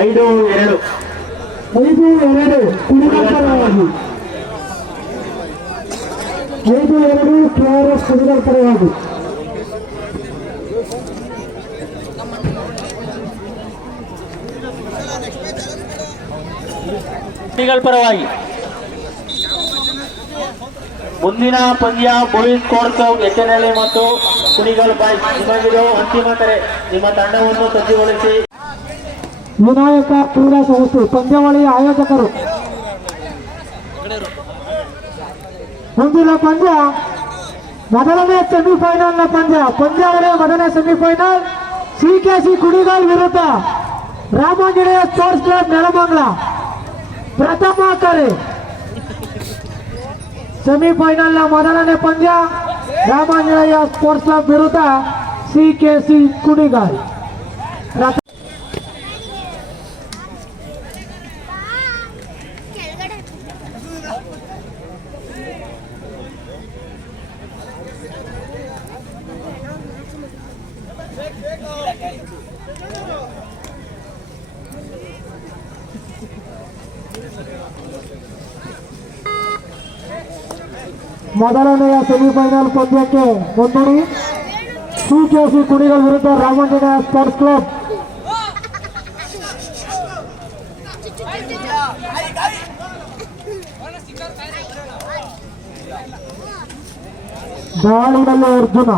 ಐದು ಎರಡು ಕುಣಿಗಲ್ಪರವಾಗಿ 5-2 KRS ಕುಣಿಗಲ್ಪರವಾಗಿ. ಪರವಾಗಿ ಮುಂದಿನ ಪಂದ್ಯ ಬಾಯ್ಸ್ ಸ್ಕ್ವಾಡ್ ಎಚ್ಚನಹಳ್ಳಿ ಮತ್ತು ಕುಣಿಗಲ್ ಬಾಯ್ಸ್. ನಿಮಗಿದು ಅಂತಿಮ ಕರೆ. ನಿಮ್ಮ ತಂಡವನ್ನು ಸಜ್ಜುಗೊಳಿಸಿ. ವಿನಾಯಕ ಕ್ರೀಡಾ ಸಂಸ್ಥೆ ಪಂದ್ಯಾವಳಿಯ ಆಯೋಜಕರು. ಮುಂದಿನ ಪಂದ್ಯ ಮೊದಲನೇ ಸೆಮಿಫೈನಲ್ನ ಪಂದ್ಯಾವಳಿಯ ಮೊದಲನೇ ಸೆಮಿಫೈನಲ್ CKC ಕುಣಿಗಲ್ ವಿರುದ್ಧ ರಾಮಾಂಜನೇಯ ಸ್ಪೋರ್ಟ್ಸ್ ಕ್ಲಬ್ ನೆಲಮಂಗಲ. ಪ್ರಥಮ ಕರೆ. ಸೆಮಿಫೈನಲ್ನ ಮೊದಲನೇ ಪಂದ್ಯ ರಾಮಾಂಜನೇಯ ಸ್ಪೋರ್ಟ್ಸ್ ಕ್ಲಬ್ ವಿರುದ್ಧ CKC ಕುಣಿಗಲ್. ಮೊದಲನೆಯ ಸೆಮಿಫೈನಲ್ ಪಂದ್ಯಕ್ಕೆ ನೋಂದಣಿ. CKC ಕುಣಿಗಲ್ ವಿರುದ್ಧ ರಾಮಾಂಜನೇಯ ಸ್ಪೋರ್ಟ್ಸ್ ಕ್ಲಬ್. ದಾಳಿನಲ್ಲಿ ಅರ್ಜುನ.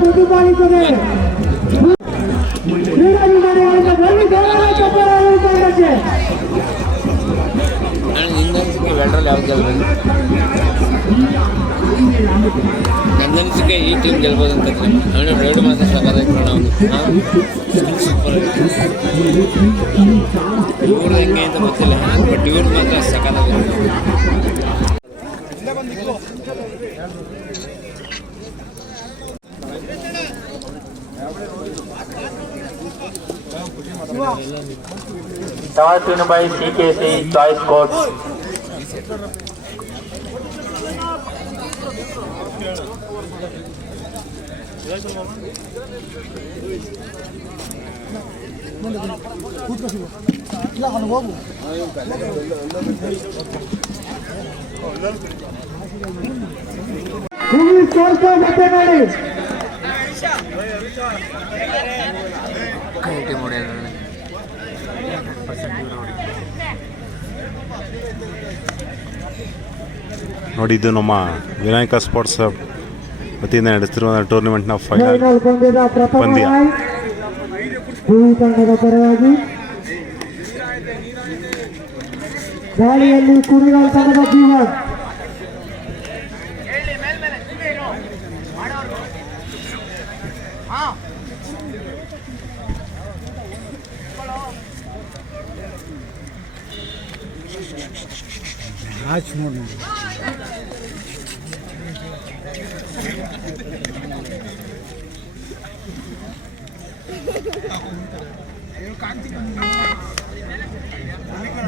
ಪ್ರತಿಪಾದಿಸದೆ ಎರಡರಲ್ಲಿ ಯಾವ್ದು ಗೆಲ್ಬೋದು? ನನಗನ್ಸಿಕೆ ಈ ಟೀಮ್ ಗೆಲ್ಬೋದು ಅಂತ. ಅವನು ಎರಡು ಮಾತ್ರ ಸಕಾಲಾಗಿ ನಾವು ಇವ್ರು ಹೆಂಗೆ ಅಂತ ಗೊತ್ತಿಲ್ಲ, ಬಟ್ ಇವ್ರು ಮಾತ್ರ ಸಕಾಲಾಗಿ. Start win by CKC Choice Court. ನೋಡಿ, ಇದು ನಮ್ಮ ವಿನಾಯಕ ಸ್ಪೋರ್ಟ್ಸ್ ವತಿಯಿಂದ ನಡೆಸ್ತಿರುವ ಟೂರ್ನಿಮೆಂಟ್ನ ಫೈನಲ್ ಪಂದ್ಯ. ತಂಡದ ಪರವಾಗಿ ದಾಳಿಯಲ್ಲಿ ಕುಣಿಗಲ್ ತಂಡದ ಜೀವನ್. ಮ್ಯಾಚ್ ನೋಡಿ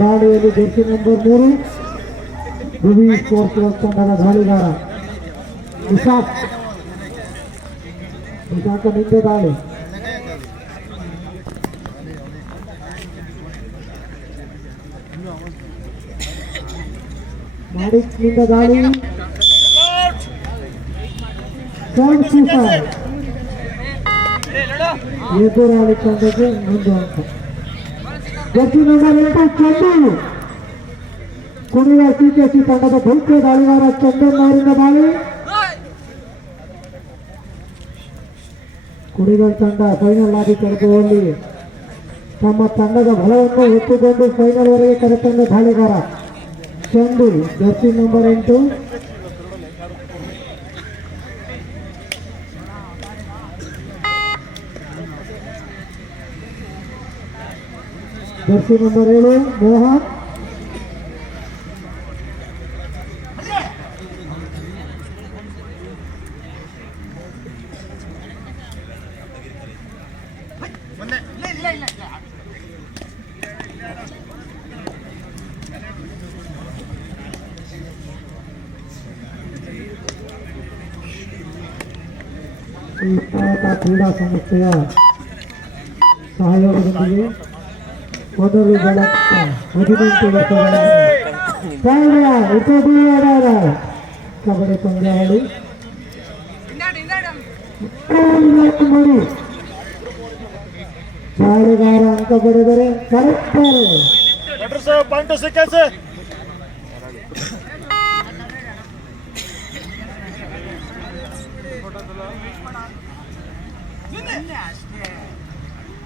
ದಾಳಿಯಲ್ಲಿ ಜರ್ಸಿ ನಂಬರ್ 3 ಭುವಿ ಸ್ಪೋರ್ಟ್ಸ್ ಕ್ಲಬ್ ತಂಡದ ದಾಳಿಗಾರ ನಿಂದ ದಾಳಿ. ಮಾಣಿಕ್ನಿಂದ ದಾಳಿ. ಎದುರಾಳಿ ತಂಡಕ್ಕೆ 1 ಅಂಕ. ಜರ್ಸಿ ನಂಬರ್ 8 ಚೆಂಡು. ಕುಣಿಯ ಸಿಕೆಸಿ ತಂಡದ ಭೌತ್ಯ ದಾಳಿಗಾರ ಚಂದನ್ ಅವರಿಂದ ದಾಳಿ. ಕುಣಿಗಲ್ ತಂಡ ಫೈನಲ್ ಆಗಿ ಕರೆದುಕೊಳ್ಳಿ ತಮ್ಮ ತಂಡದ ಬಲವನ್ನು ಹೊತ್ತುಕೊಂಡು ಫೈನಲ್ ವರೆಗೆ ಕರೆತಂದ ದಾಳಿಗಾರ Chandu jersey number 8. Jersey number 7 Mohan. ಈ ಕ್ರೀಡಾ ಸಂಸ್ಥೆಯ ಸಹಯೋಗದೊಂದಿಗೆ ಮೊದಲು ಬೆಳಕ 18 ವರ್ಷಗಳ ಕಬಡ್ಡಿ ಪಂದ್ಯಾವಳಿ ಮಾಡಿ ದಾಳಿಗಾರ ಅಂಕ ಪಡೆದರೆ ಕರೆಕ್ತಾರೆ.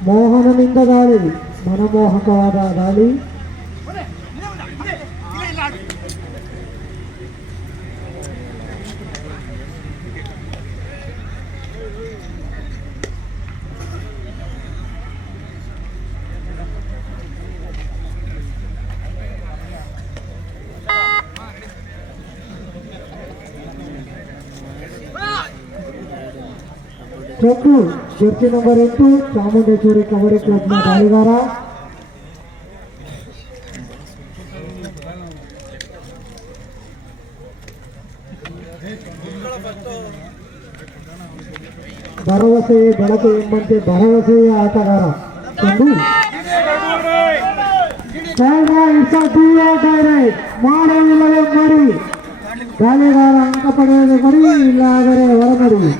ಮೋಹನನಿಂದ ದಾಳಿ, ಮನಮೋಹಕವಾದ ದಾಳಿ. ಚಂದು ಜರ್ಸಿ ನಂಬರ್ 8 ಚಾಮುಂಡೇಶ್ವರಿ ಕಬಡ್ಡಿ ಕ್ಲಬ್ನ ದಾಳಿಗಾರ. ಭರವಸೆಯೇ ಬೆಳಕು ಎಂಬಂತೆ ಭರವಸೆಯ ಆಟಗಾರ ಚಂದು. ಮಾಡುವುದಿಲ್ಲವೇ ಮರಿ, ದಾಳಿಗಾರ ಅಂಕ ಪಡೆಯದೆ ಮರಿ, ಇಲ್ಲಾದರೆ ಹೊರಮರಿ.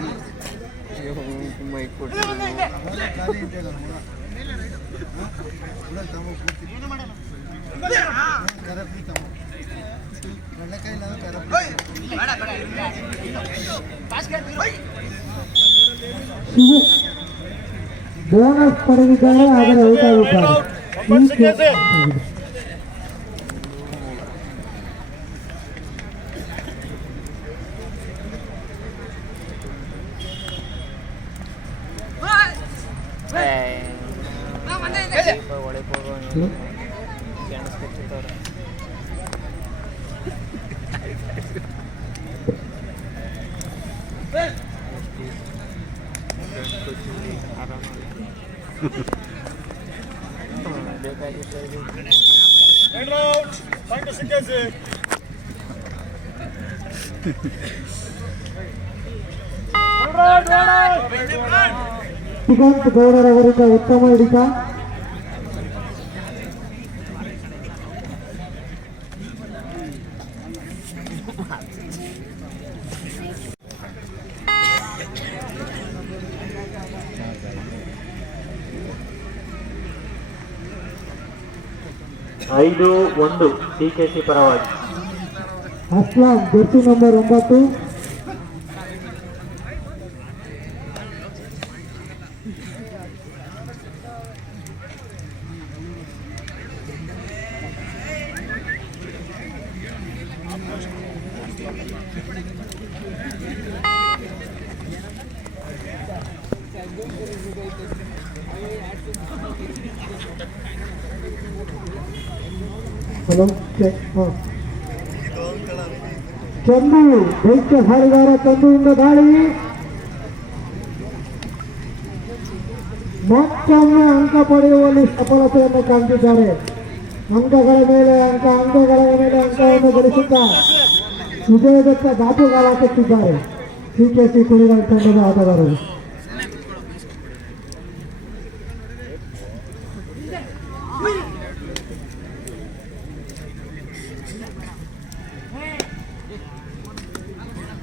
ಬೋನಸ್ ಪಡೆದಿದ್ದಾರೆ, ಆದರೆ ಔಟ್ ಆಗಿದ್ದಾರೆ. ದಿಗಂತ್ ಗೌಡರವರಿಂದ ಉತ್ತಮ ಹಿಡಿತ. ಐದು 1 ಟಿಕೆಸಿ ಪರವಾಗಿ. Aslam jersey number 9. Hello check. Chandu ಬೆಂಕಿ ಹಾಡಿಗಾರ ಚಂದುವಿಂದ ದಾಳಿ ಮತ್ತೊಮ್ಮೆ ಅಂಕ ಪಡೆಯುವಲ್ಲಿ ಸಫಲತೆಯನ್ನು ಕಾಣ್ತಿದ್ದಾರೆ. ಅಂಕಗಳ ಮೇಲೆ ಅಂಕವನ್ನು ಗಳಿಸುತ್ತಾ ವಿಜಯದತ್ತ ದಾಪುಗಾಲ ಹಾಕುತ್ತಿದ್ದಾರೆ ಸಿಕೆಸಿ ಕುಣಿಗಲ್ ತಂಡದ ಆಟಗಾರರು.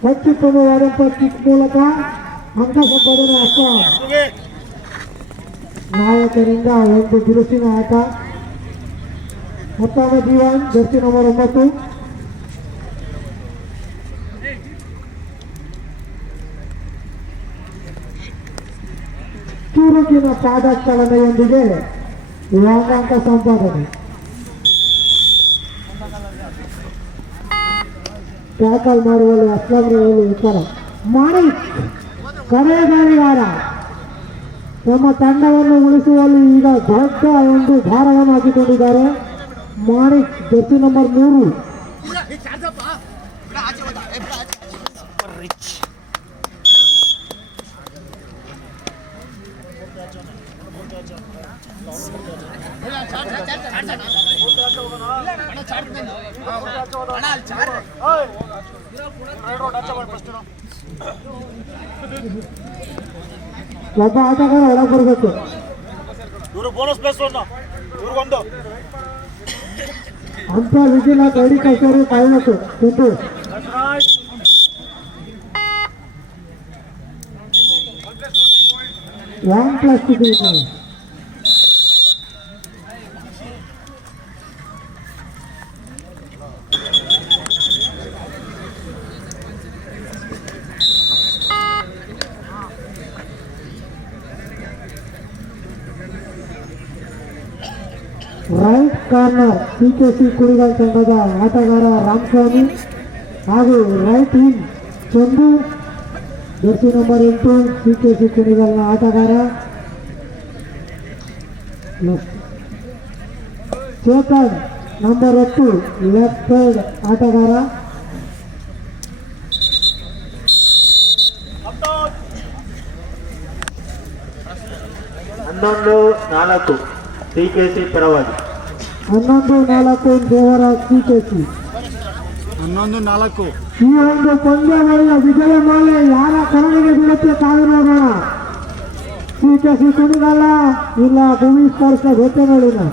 ಅತ್ಯುತ್ತಮವಾದಂತಹ ಕಿಕ್ ಮೂಲಕ ಅಂಕ ಸಂಪಾದನೆ ಅಷ್ಟ ನಾಯಕರಿಂದ ಒಂದು ಬಿರುಸಿನ ಆಟ. ಮತ್ತೊಮ್ಮೆ ಜೀವನ್ ಜರ್ಸಿ ನಂಬರ್ 9 ಚುರುಕಿನ ಪಾದಚಾಲನೆಯೊಂದಿಗೆ ಅಂಕ ಸಂಪಾದನೆ. ಟ್ಯಾಕಲ್ ಮಾಡುವಲ್ಲಿ ಅಸ್ಲಾಂನಲ್ಲಿ ಉತ್ತರ ಮಾಣಿಕ್ ಕರೆಗಾರಿಗಾರ ತಮ್ಮ ತಂಡವನ್ನು ಉಳಿಸುವಲ್ಲಿ ಈಗ ದೊಡ್ಡ ಒಂದು ಭಾರವನ್ನು ಹಾಕಿಕೊಂಡಿದ್ದಾರೆ. Manik Jersey number 3. ಒಬ್ಬ ಆಟಗಾರ ಒಳಗೆ ಬರಬೇಕು. ಅಂತ ವಿಜಿಲ ಗೈಡಿ ಕಚೇರಿ ಕಾಯಬೇಕು. ತಿಂದು 1+2 ರೈಟ್ ಕಾರ್ನರ್ ಸಿಕೆಸಿ ಕುಣಿಗಲ್ ತಂಡದ ಆಟಗಾರ ರಾಮಸ್ವಾಮಿ ಹಾಗೂ right wing Chandu jersey number 8 ಸಿಕೆಸಿ ಕುಣಿಗಲ್ನ ಆಟಗಾರ. ಚೇತನ್ ನಂಬರ್ 10 ಲೆಫ್ಟ್ ಸೈಡ್ ಆಟಗಾರ. ಸಿಕೆಸಿ ಪರವಾಗಿ 11-4 ದೇವರಾಜ್ ಸಿಕೆಸಿ. 11-4 ಈ ಒಂದು ಪಂದ್ಯಾವಳಿಯ ವಿಜಯ ಮಾಲೆ ಯಾರ ಕರಣಿಗೆ ಬೀಳುತ್ತೆ ಕಾದು ನೋಡೋಣ. ಸಿಕೆಸಿ ಕುಣಿಗಲ್ಲ ಇಲ್ಲ ಭೂಮಿ ಸ್ಪರ್ಶ ಘೋಷಣೆಗಳಿನ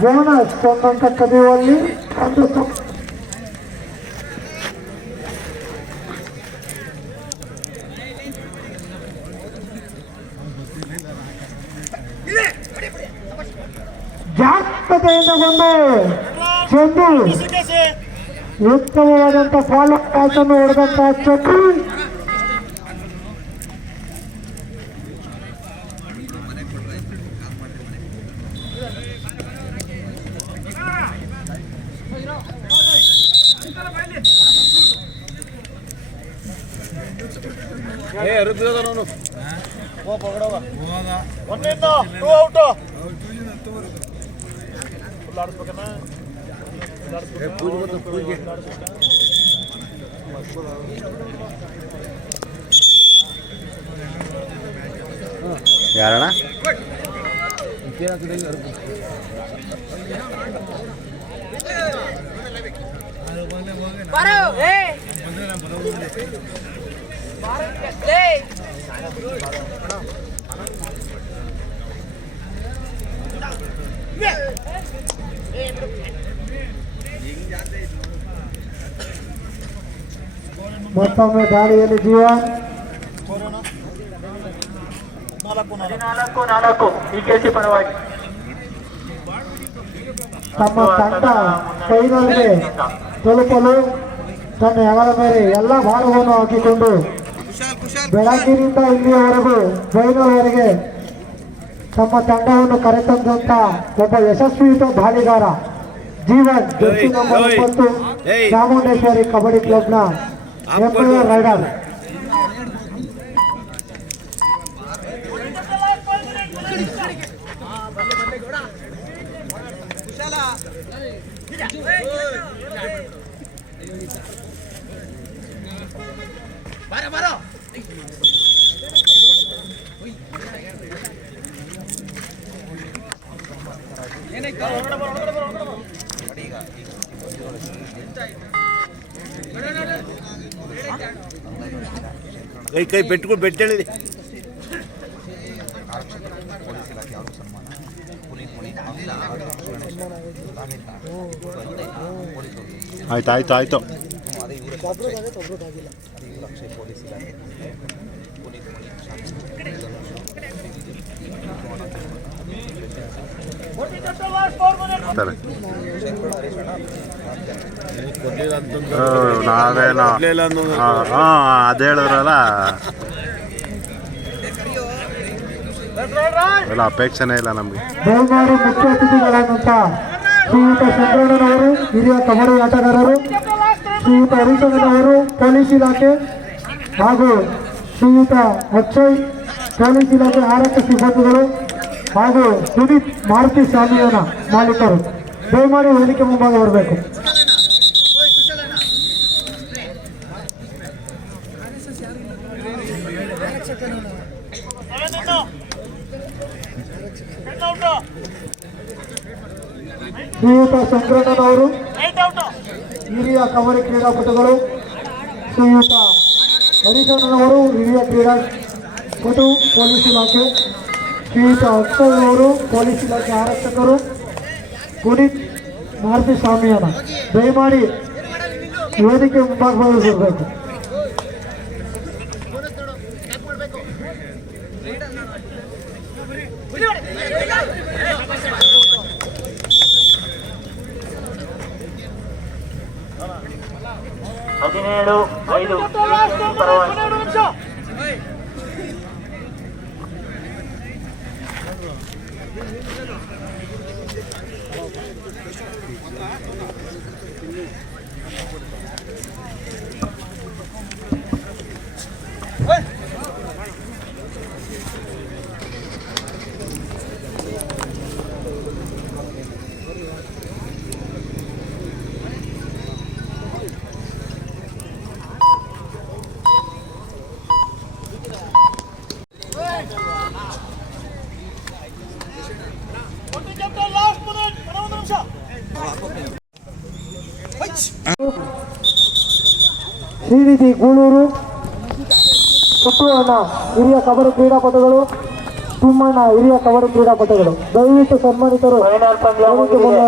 ಬೋನಸ್ ಒಂದಂಕ ಕದಿಯುವಲ್ಲಿ ಒಂದು ಜಾಗ್ರತೆಯಿಂದ ಬಂದು ಚಂದು ಉತ್ತಮವಾದಂತ ಫಾಲೋ ಪ್ಯಾಚ್ ಅನ್ನು ಹೊಡೆದಂತ ಚಂದು ಯಾರಣ್ಣ ಮತ್ತೊಮ್ಮೆ ದಾಳಿಯಲ್ಲಿ ಜೀವನ್ 14 ಸಿಕೆಸಿ ಪರವಾಗಿ ತಮ್ಮ ತಂಡ ಫೈನಲ್ಗೆ ತಲುಪಲು ತನ್ನ ಹೆಗಲ ಮೇಲೆ ಎಲ್ಲ ಭಾರವನ್ನು ಹಾಕಿಕೊಂಡು ಬೆಳಗ್ಗಿನಿಂದ ಇಲ್ಲಿಯವರೆಗೂ ಫೈನಲ್ ವರೆಗೆ ನಮ್ಮ ತಂಡವನ್ನು ಕರೆತಂದಂತ ಒಬ್ಬ ಯಶಸ್ವಿಯುತ ದಾಳಿಗಾರ ಜೀವನ್ ಜರ್ಸಿ ನಂಬರ್ 9 ಚಾಮುಂಡೇಶ್ವರಿ ಕಬಡ್ಡಿ ಕ್ಲಬ್ನ ಹೆಮ್ಮೆಯ ರೈಡರ್. ಕೈ ಬೆಟ್ಕೊಂಡು ಬೆಟ್ಟೇಳಿ ಆಯ್ತು ನಾವೇನೋ ಅದ್ ಹೇಳಿದ್ರಲ್ಲ, ಎಲ್ಲ ಅಪೇಕ್ಷೆನೇ ಇಲ್ಲ ನಮ್ಗೆ. ದಯಮಾಡಿ ಮುಖ್ಯ ಅತಿಥಿಗಳಾದಂಥ ಶ್ರೀಯುತ ಚಂದ್ರಣ್ಣನವರು, ಹಿರಿಯ ಕಬಡ್ಡಿ ಆಟಗಾರರು, ಶ್ರೀಯುತ ಹರಿಚಂದ್ರನವರು, ಪೊಲೀಸ್ ಇಲಾಖೆ, ಹಾಗೂ ಶ್ರೀಯುತ ಅಕ್ಷಯ್, ಪೊಲೀಸ್ ಇಲಾಖೆ ಆರಕ್ಷಕ ಸಿಬ್ಬಂದಿಗಳು, ಹಾಗೂ ಸುದೀಪ್ ಮಾರುತಿ ಸ್ವಾಮಿಯನ ಮಾಲೀಕರು ದಯಮಾಡಿ ವೇದಿಕೆ ಮುಂಭಾಗ ಬರಬೇಕು. ಶ್ರೀಯುತ ಚಂದ್ರಣ್ಣನವರು, ಹಿರಿಯ ಕಬಡ್ಡಿ ಕ್ರೀಡಾಪಟುಗಳು, ಶ್ರೀಯುತ ಹರಿಚಂದ್ರನವರು, ಹಿರಿಯ ಕ್ರೀಡಾಪಟು, ಪೊಲೀಸ್ ಇಲಾಖೆ, ಶ್ರೀಯುತ ಅಕ್ಷಯ್ ಅವರು, ಪೊಲೀಸ್ ಇಲಾಖೆ ಆರಕ್ಷಕರು, ಪುನೀತ್ ಮಾರುತಿ ಸ್ವಾಮಿಯನ ದಯಮಾಡಿ ವೇದಿಕೆ ಮುಂಭಾಗ ಬರಬೇಕು. ಶ್ರೀನಿಧಿ ಗೂಳೂರು, ಪುಟ್ಟಣ್ಣ ಹಿರಿಯ ಕಬಡ್ಡಿ ಕ್ರೀಡಾಪಟುಗಳು, ತಿಮ್ಮಣ್ಣ ಹಿರಿಯ ಕಬಡ್ಡಿ ಕ್ರೀಡಾಪಟುಗಳು ದಯವಿಟ್ಟು ಸನ್ಮಾನಿತರು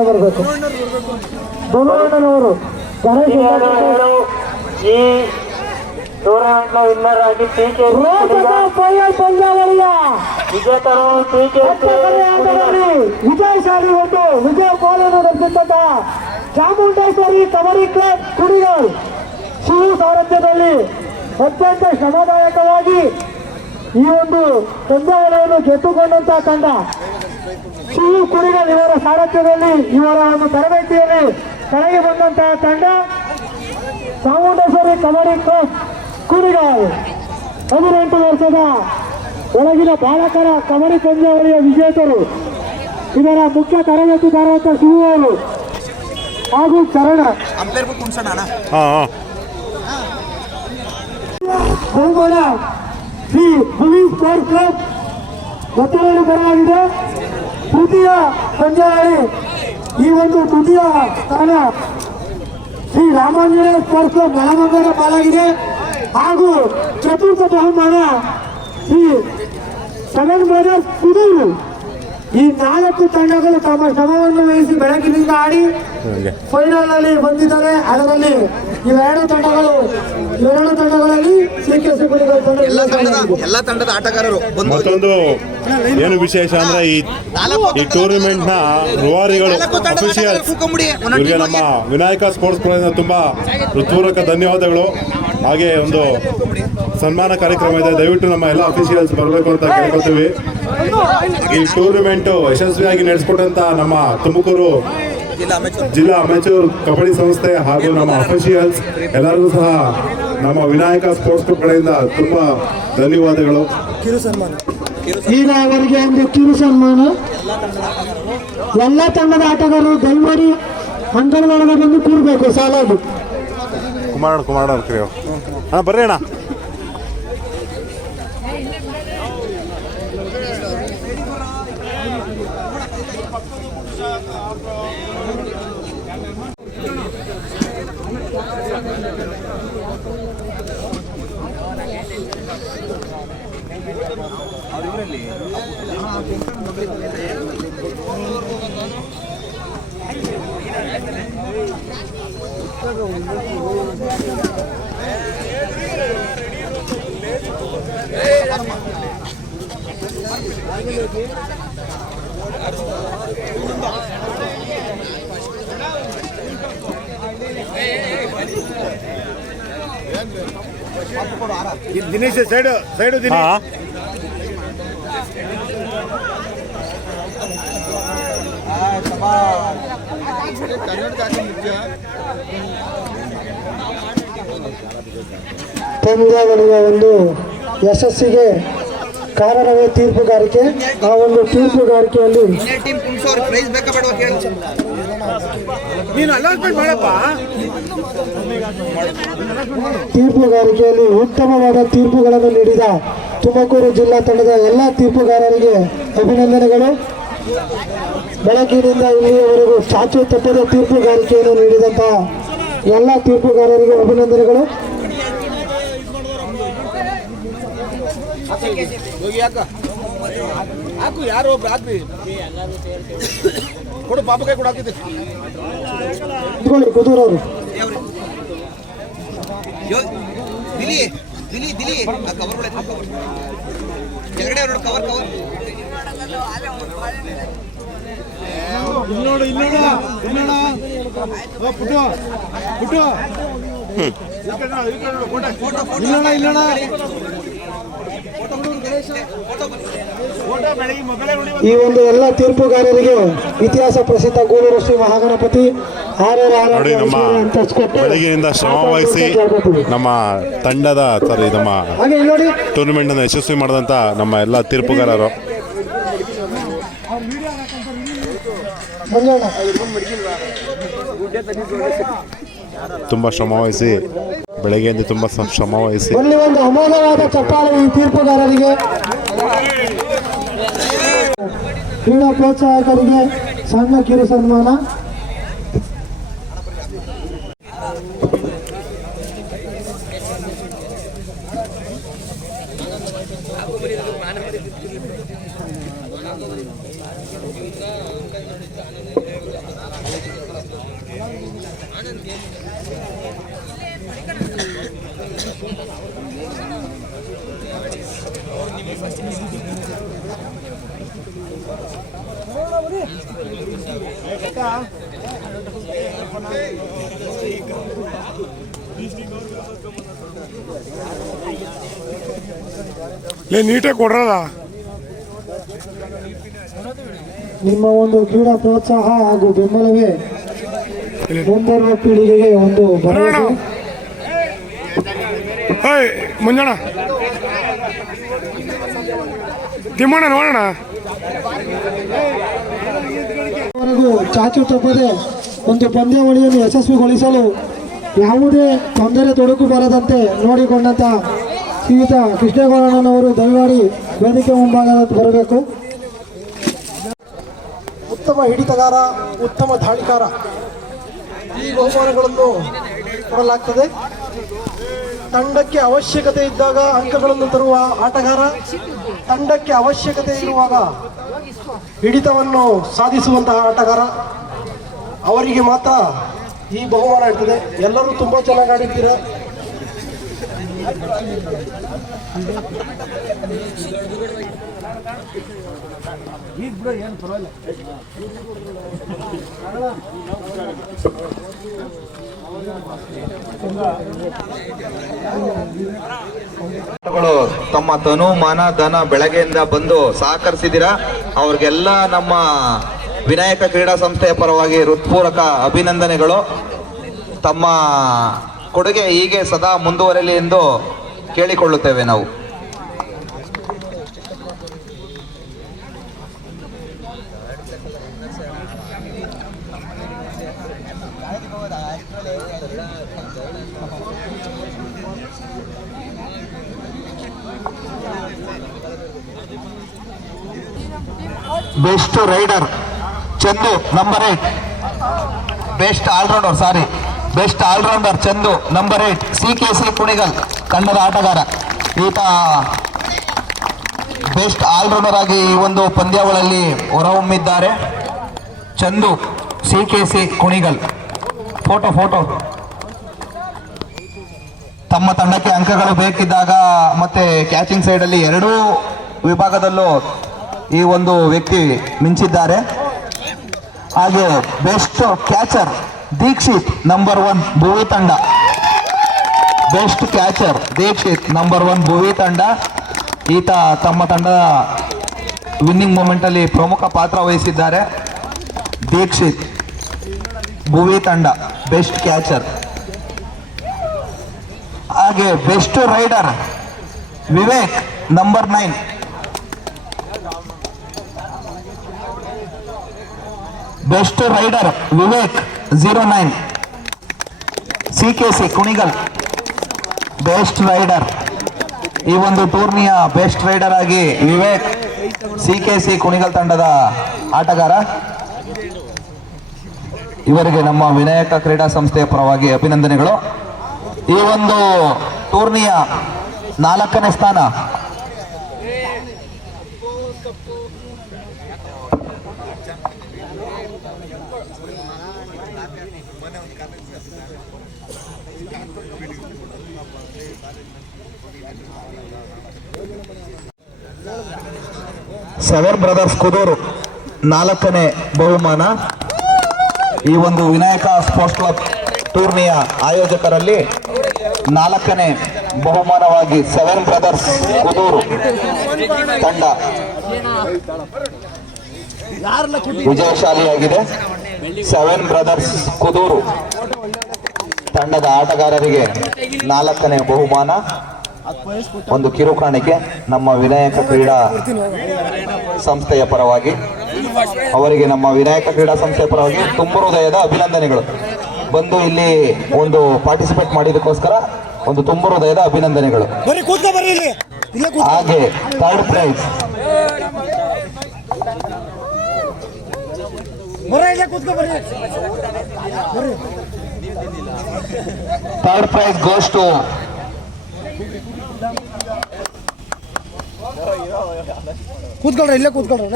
ಬರಬೇಕು. ಬಲವಣ್ಣನವರು ಗಣೇಶ ಈ ಟೂರ್ನಮೆಂಟ್ ನ ವಿನ್ನರ್ ಆಗಿ ಪಂದ್ಯಾವಳಿಯ ವಿಜೇತರು ವಿಜಯಶಾಲಿ ಒಂದು ವಿಜಯ ಗೋಲನ್ನು ನಡೆಸಿದ್ದಂತ ಚಾಮುಂಡೇಶ್ವರಿ ಕಬಡ್ಡಿ ಕ್ಲಬ್ ಕುಣಿಗಲ್ ಶಿವ ಸಾರಥ್ಯದಲ್ಲಿ ಅತ್ಯಂತ ಶ್ರಮದಾಯಕವಾಗಿ ಈ ಒಂದು ಪಂದ್ಯಾವಳಿಯನ್ನು ಗೆದ್ದುಕೊಂಡಂತಹ ತಂಡ ಶಿವ ಕುಣಿಗಲ್ ಇವರ ಸಾರಥ್ಯದಲ್ಲಿ ಇವರ ಒಂದು ತರಬೇತಿಯಲ್ಲಿ ಕೆಳಗೆ ಬಂದಂತಹ ತಂಡ ಚಾಮುಂಡೇಶ್ವರಿ ಕಬಡ್ಡಿ ಕ್ಲಬ್ ಕುಣಿಗಲ್ 18 ವರ್ಷದ ಒಳಗಿನ ಬಾಲಕರ ಕಬಡ್ಡಿ ಪಂದ್ಯಾವಳಿಯ ವಿಜೇತರು. ಇದರ ಮುಖ್ಯ ತರಬೇತುದಾರರಾದ ಶಿವು ಅವರು ಹಾಗೂ ಚರಣ ಬಹುಮಾನ ಶ್ರೀ ಭೂಮಿ ಸ್ಪೋರ್ಟ್ಸ್ ಕ್ಲಬ್ ಒತ್ತುವರಿ ಬರಲಾಗಿದೆ. ತೃತೀಯ ಪಂದ್ಯಾವಳಿ ಈ ಒಂದು ತೃತೀಯ ಸ್ಥಾನ ಶ್ರೀ ರಾಮಾಂಜನೇಯ ಸ್ಪೋರ್ಟ್ಸ್ ಕ್ಲಬ್ ಮಲಮಂಗಲ ಪಾಲಾಗಿದೆ. ಹಾಗೂ ಚತುರ್ಥ ಬಹುಮಾನ ಶ್ರೀ ಸೆವೆನ್ ಬ್ರದರ್ಸ್ ಕುದೂರು. ಈ 4 ತಂಡಗಳು ತಮ್ಮ ಶ್ರಮವನ್ನು ವಹಿಸಿ ಬೆಳಗಿನಿಂದ ಆಡಿ ಫೈನಲ್ ಅಲ್ಲಿ ಬಂದಿದ್ದಾರೆ. ಅದರಲ್ಲಿ ಇವೆರಡು ತಂಡಗಳಲ್ಲಿ ಸಿಕೆಸಿ ಕುಣಿಗಲ್ ತಂಡ ಎಲ್ಲ ತಂಡದ ಆಟಗಾರರು ಮತ್ತೊಂದು ಏನು ವಿಶೇಷ ಅಂದ್ರೆ ಈ ಟೂರ್ನಿಮೆಂಟ್ ನ ರೂವಾರಿಗಳು ಅಫಿಷಿಯಲ್ ಇವರಿಗೆ ನಮ್ಮ ವಿನಾಯಕ ಸ್ಪೋರ್ಟ್ಸ್ ಕ್ಲಬ್ನ ತುಂಬಾ ಹೃತ್ಪೂರ್ವಕ ಧನ್ಯವಾದಗಳು. ಹಾಗೆ ಒಂದು ಸನ್ಮಾನ ಕಾರ್ಯಕ್ರಮ ಇದೆ, ದಯವಿಟ್ಟು ನಮ್ಮ ಎಲ್ಲ ಅಫಿಷಿಯಲ್ಸ್ ಬರಬೇಕು ಅಂತ ಕೇಳ್ಕೊತೀವಿ. ಈ ಟೂರ್ನಮೆಂಟ್ ಯಶಸ್ವಿಯಾಗಿ ನಡೆಸಿಕೊಟ್ಟಂತ ನಮ್ಮ ತುಮಕೂರು ಜಿಲ್ಲಾ ಅಮೆಚೂರ್ ಕಬಡ್ಡಿ ಸಂಸ್ಥೆ ಹಾಗೂ ನಮ್ಮ ಅಫಿಷಿಯಲ್ಸ್ ಎಲ್ಲರಿಗೂ ಸಹ ನಮ್ಮ ವಿನಾಯಕ ಸ್ಪೋರ್ಟ್ಸ್ ಕ್ಲಬ್ ಕಡೆಯಿಂದ ತುಂಬಾ ಧನ್ಯವಾದಗಳು. ಈಗ ಅವರಿಗೆ ಒಂದು ಕಿರು ಸನ್ಮಾನ. ಎಲ್ಲ ತಂಡದ ಆಟಗಾರರು ದಯಮಾಡಿ ಅಂಗಣದೊಳಗೆ ಬಂದು ಕೂರ್ಬೇಕು ಸಾಲಾಗಿ. ಕುಮಾರ ಕರೆಯೋ ಅಣ್ಣ ಬರ್ರಿ ಅಣ್ಣ. ದಿನೇಶ್ ಸೈಡು ದಿನೇಶ್. ಪಂದ್ಯಗಳಿಗ ಒಂದು ಯಶಸ್ಸಿಗೆ ಕಾರಣವೇ ತೀರ್ಪುಗಾರಿಕೆ. ಆ ಒಂದು ತೀರ್ಪುಗಾರಿಕೆಯಲ್ಲಿ ತೀರ್ಪುಗಾರಿಕೆಯಲ್ಲಿ ಉತ್ತಮವಾದ ತೀರ್ಪುಗಳನ್ನು ನೀಡಿದ ತುಮಕೂರು ಜಿಲ್ಲಾ ತಂಡದ ಎಲ್ಲ ತೀರ್ಪುಗಾರರಿಗೆ ಅಭಿನಂದನೆಗಳು. ಬೆಳಗ್ಗಿನಿಂದ ಇಲ್ಲಿಯವರೆಗೂ ಚಾಚು ತಪ್ಪದ ತೀರ್ಪುಗಾರಿಕೆಯನ್ನು ನೀಡಿದಂತಹ ಎಲ್ಲ ತೀರ್ಪುಗಾರರಿಗೆ ಅಭಿನಂದನೆಗಳು. ಯಾರು ಒಬ್ರು ಹಾಕ್ರಿ ಕೊಡು, ಪಾಪ ಕೈ ಕೊಡು ಹಾಕಿದ್ದೆ ಕುದೂರವರು ಈ ಒಂದು ಎಲ್ಲ ತೀರ್ಪುಗಾರರಿಗೆ ಇತಿಹಾಸ ಪ್ರಸಿದ್ಧ ಗೂಳೂರು ಶ್ರೀ ಮಹಾಗಣಪತಿ ನೋಡಿ ನಮ್ಮ ಬೆಳಗ್ಗೆಯಿಂದ ಶ್ರಮವಹಿಸಿ ನಮ್ಮ ತಂಡದ ನಮ್ಮ ಟೂರ್ನಮೆಂಟ್ ಅನ್ನು ಯಶಸ್ವಿ ಮಾಡಿದಂತ ನಮ್ಮ ಎಲ್ಲ ತೀರ್ಪುಗಾರರು ತುಂಬಾ ಶ್ರಮವಹಿಸಿ ಬೆಳಗ್ಗೆಯಿಂದ ತುಂಬಾ ಶ್ರಮವಹಿಸಿ ಒಂದು ಅಮೋಘವಾದ ಚಪ್ಪಾಳೆ ಈ ತೀರ್ಪುಗಾರರಿಗೆ, ಕ್ರೀಡಾ ಪ್ರೋತ್ಸಾಹಕರಿಗೆ ಸಣ್ಣ ಕಿರು ಸನ್ಮಾನ. ನೀಟಾಗಿ ಕೊಡ್ರಲ್ಲ. ನಿಮ್ಮ ಒಂದು ಕ್ರೀಡಾ ಪ್ರೋತ್ಸಾಹ ಹಾಗೂ ಬೆಂಬಲವೇ ಮುಂಬರುವ ಪೀಳಿಗೆಗೆ ಒಂದು ಭರವಸೆ. ಮುಂಜಾನ ತಿಮ್ಮಣ್ಣ ನೋಡೋಣ. ಚಾಚು ತಪ್ಪದೆ ಒಂದು ಪಂದ್ಯಾವಳಿಯನ್ನು ಯಶಸ್ವಿಗೊಳಿಸಲು ಯಾವುದೇ ತೊಂದರೆ ತೊಡಕು ಬರದಂತೆ ನೋಡಿಕೊಂಡಂತ ಶ್ರೀಯುತ ಕೃಷ್ಣೇಗೌಡನವರು ದಯಮಾಡಿ ವೇದಿಕೆ ಮುಂಭಾಗ ಬರಬೇಕು. ಉತ್ತಮ ಹಿಡಿತಗಾರ, ಉತ್ತಮ ದಾಳಿಕಾರ, ಈ ಬಹುಮಾನಗಳನ್ನು ಕೊಡಲಾಗ್ತದೆ. ತಂಡಕ್ಕೆ ಅವಶ್ಯಕತೆ ಇದ್ದಾಗ ಅಂಕಗಳನ್ನು ತರುವ ಆಟಗಾರ, ತಂಡಕ್ಕೆ ಅವಶ್ಯಕತೆ ಇರುವಾಗ ಹಿಡಿತವನ್ನು ಸಾಧಿಸುವಂತಹ ಆಟಗಾರ, ಅವರಿಗೆ ಮಾತ್ರ ಈ ಬಹುಮಾನ ಇರ್ತದೆ. ಎಲ್ಲರೂ ತುಂಬ ಚೆನ್ನಾಗಿ ಆಡಿದ್ದೀರ. ಏನು ಪರವಾಗಿಲ್ಲ. ತಮ್ಮ ತನು ಮಾನ ಧನ ಬೆಳಗ್ಗೆಯಿಂದ ಬಂದು ಸಹಕರಿಸಿದ್ದೀರಾ. ಅವ್ರಿಗೆಲ್ಲ ನಮ್ಮ ವಿನಾಯಕ ಕ್ರೀಡಾ ಸಂಸ್ಥೆಯ ಪರವಾಗಿ ಹೃತ್ಪೂರ್ವಕ ಅಭಿನಂದನೆಗಳು. ತಮ್ಮ ಕೊಡುಗೆ ಹೀಗೆ ಸದಾ ಮುಂದುವರೆಯಲಿ ಎಂದು ಕೇಳಿಕೊಳ್ಳುತ್ತೇವೆ ನಾವು. Best raider Chandu number 8. Best allrounder Chandu number 8 CKC Kunigal ತಂಡದ ಆಟಗಾರ. ಈತ ಬೆಸ್ಟ್ ಆಲ್ರೌಂಡರ್ ಆಗಿ ಈ ಒಂದು ಪಂದ್ಯಾವಳಿಯಲ್ಲಿ ಹೊರಹೊಮ್ಮಿದ್ದಾರೆ. ಚಂದು CKC ಕುಣಿಗಲ್. ಫೋಟೋ ತಮ್ಮ ತಂಡಕ್ಕೆ ಅಂಕಗಳು ಬೇಕಿದ್ದಾಗ ಮತ್ತೆ ಕ್ಯಾಚಿಂಗ್ ಸೈಡಲ್ಲಿ ಎರಡೂ ವಿಭಾಗದಲ್ಲೂ ಈ ಒಂದು ವ್ಯಕ್ತಿ ಮಿಂಚಿದ್ದಾರೆ. ಹಾಗೆ ಬೆಸ್ಟ್ ಕ್ಯಾಚರ್ ದೀಕ್ಷಿತ್ ನಂಬರ್ 1 ಭುವಿ ತಂಡ. ಬೆಸ್ಟ್ ಕ್ಯಾಚರ್ ದೀಕ್ಷಿತ್ ನಂಬರ್ 1 ಭುವಿ ತಂಡ. ಈತ ತಮ್ಮ ತಂಡದ ವಿನ್ನಿಂಗ್ ಮೂಮೆಂಟ್ ಅಲ್ಲಿ ಪ್ರಮುಖ ಪಾತ್ರ ವಹಿಸಿದ್ದಾರೆ. ದೀಕ್ಷಿತ್ ಭುವಿ ತಂಡ ಬೆಸ್ಟ್ ಕ್ಯಾಚರ್. ಹಾಗೆ best raider Vivek number 9. Best raider Vivek 09 CKC Kunigal. Best raider ಈ ಒಂದು ಟೂರ್ನಿಯ ಬೆಸ್ಟ್ ರೈಡರ್ ಆಗಿ ವಿವೇಕ್ CKC ಕುಣಿಗಲ್ ತಂಡದ ಆಟಗಾರ. ಇವರಿಗೆ ನಮ್ಮ ವಿನಾಯಕ ಕ್ರೀಡಾ ಸಂಸ್ಥೆಯ ಪರವಾಗಿ ಅಭಿನಂದನೆಗಳು. ಈ ಒಂದು ಟೂರ್ನಿಯ 4ನೇ ಸ್ಥಾನ ಸೆವೆನ್ ಬ್ರದರ್ಸ್ ಕುದೂರು 4ನೇ ಬಹುಮಾನ. ಈ ಒಂದು ವಿನಾಯಕ ಸ್ಪೋರ್ಟ್ಸ್ ಕ್ಲಬ್ ಟೂರ್ನಿಯ ಆಯೋಜಕರಲ್ಲಿ 4ನೇ ಬಹುಮಾನವಾಗಿ ಸೆವೆನ್ ಬ್ರದರ್ಸ್ ಕುದೂರು ತಂಡ ವಿಜಯಶಾಲಿಯಾಗಿದೆ. ಸೆವೆನ್ ಬ್ರದರ್ಸ್ ಕುದೂರು ತಂಡದ ಆಟಗಾರರಿಗೆ 4ನೇ ಬಹುಮಾನ. ಒಂದು ಕಿರುಕಾಣಿಕೆ ನಮ್ಮ ವಿನಾಯಕ ಕ್ರೀಡಾ ಸಂಸ್ಥೆಯ ಪರವಾಗಿ ಅವರಿಗೆ ನಮ್ಮ ವಿನಾಯಕ ಕ್ರೀಡಾ ಸಂಸ್ಥೆಯ ಪರವಾಗಿ ತುಂಬ ಹೃದಯದ ಅಭಿನಂದನೆಗಳು. ಬಂದು ಇಲ್ಲಿ ಒಂದು ಪಾರ್ಟಿಸಿಪೇಟ್ ಮಾಡಿದಕ್ಕೋಸ್ಕರ ಒಂದು ತುಂಬ ಹೃದಯದ ಅಭಿನಂದನೆಗಳು. ಹಾಗೆ ಥರ್ಡ್ ಪ್ರೈಸ್ ಗೋಸ್ ಟು ಕೂತ್ಕೊಳ್ರಿ, ಇಲ್ಲೇ ಕೂತ್ಕೊಳ್ರಿ.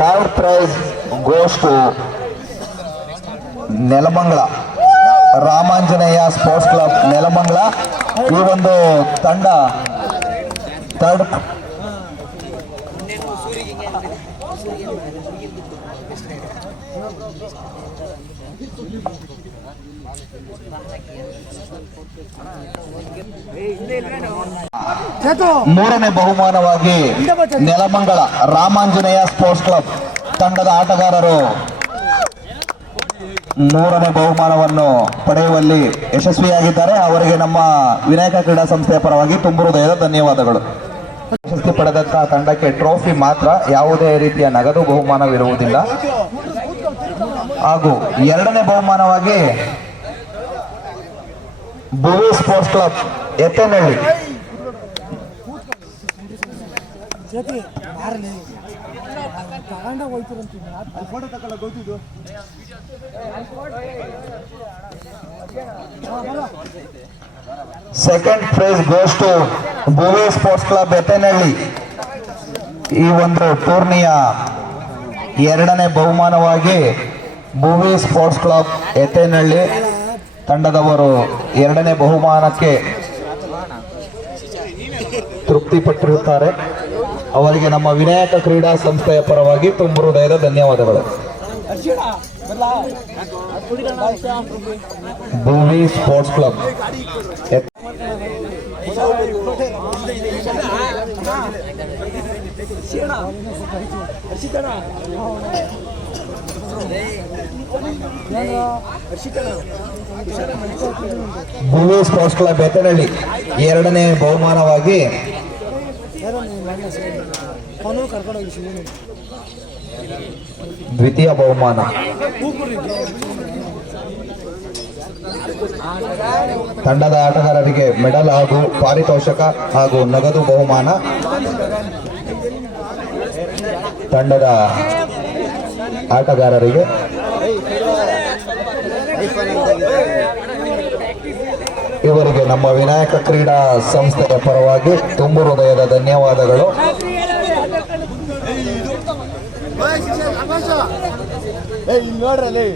Third prize goes to Nelamangala Ramanjaneya sports club Nelamangala. ಈ ಒಂದು ತಂಡ ಥರ್ಡ್ ಮೂರನೇ ಬಹುಮಾನವಾಗಿ ನೆಲಮಂಗಲ ರಾಮಾಂಜನೇಯ ಸ್ಪೋರ್ಟ್ಸ್ ಕ್ಲಬ್ ತಂಡದ ಆಟಗಾರರು 3ನೇ ಬಹುಮಾನವನ್ನು ಪಡೆಯುವಲ್ಲಿ ಯಶಸ್ವಿಯಾಗಿದ್ದಾರೆ. ಅವರಿಗೆ ನಮ್ಮ ವಿನಾಯಕ ಕ್ರೀಡಾ ಸಂಸ್ಥೆಯ ಪರವಾಗಿ ತುಂಬ ಹೃದಯದ ಧನ್ಯವಾದಗಳು. ಪ್ರಶಸ್ತಿ ಪಡೆದಂತಹ ತಂಡಕ್ಕೆ ಟ್ರೋಫಿ ಮಾತ್ರ, ಯಾವುದೇ ರೀತಿಯ ನಗದು ಬಹುಮಾನವಿರುವುದಿಲ್ಲ. ಹಾಗೂ 2ನೇ ಬಹುಮಾನವಾಗಿ Bhuvi sports club Ettanahalli second prize goes to Bhuvi sports club Ettanahalli. ಈ ಒಂದು ಟೂರ್ನಿಯ 2ನೇ ಬಹುಮಾನವಾಗಿ ಭುವಿ ಸ್ಪೋರ್ಟ್ಸ್ ಕ್ಲಬ್ ಎತ್ತನಹಳ್ಳಿ ತಂಡದವರು 2ನೇ ಬಹುಮಾನಕ್ಕೆ ತೃಪ್ತಿಪಟ್ಟಿರುತ್ತಾರೆ. ಅವರಿಗೆ ನಮ್ಮ ವಿನಾಯಕ ಕ್ರೀಡಾ ಸಂಸ್ಥೆಯ ಪರವಾಗಿ ತುಂಬ ಹೃದಯದ ಧನ್ಯವಾದಗಳು. ಭೂಮಿ ಸ್ಪೋರ್ಟ್ಸ್ ಕ್ಲಬ್ ಭೂಮಿ ಸ್ಪೋರ್ಟ್ಸ್ ಕ್ಲಬ್ ಬೆತ್ತನಹಳ್ಳಿ ಎರಡನೇ ಬಹುಮಾನವಾಗಿ ದ್ವಿತೀಯ ಬಹುಮಾನ ತಂಡದ ಆಟಗಾರರಿಗೆ ಮೆಡಲ್ ಹಾಗೂ ಪಾರಿತೋಷಕ ಹಾಗೂ ನಗದು ಬಹುಮಾನ. ತಂಡದ ಆಟಗಾರರಿಗೆ ಇವರಿಗೆ ನಮ್ಮ ವಿನಾಯಕ ಕ್ರೀಡಾ ಸಂಸ್ಥೆಯ ಪರವಾಗಿ ತುಂಬು ಹೃದಯದ ಧನ್ಯವಾದಗಳು. ನೋಡ್ರಲ್ಲಿ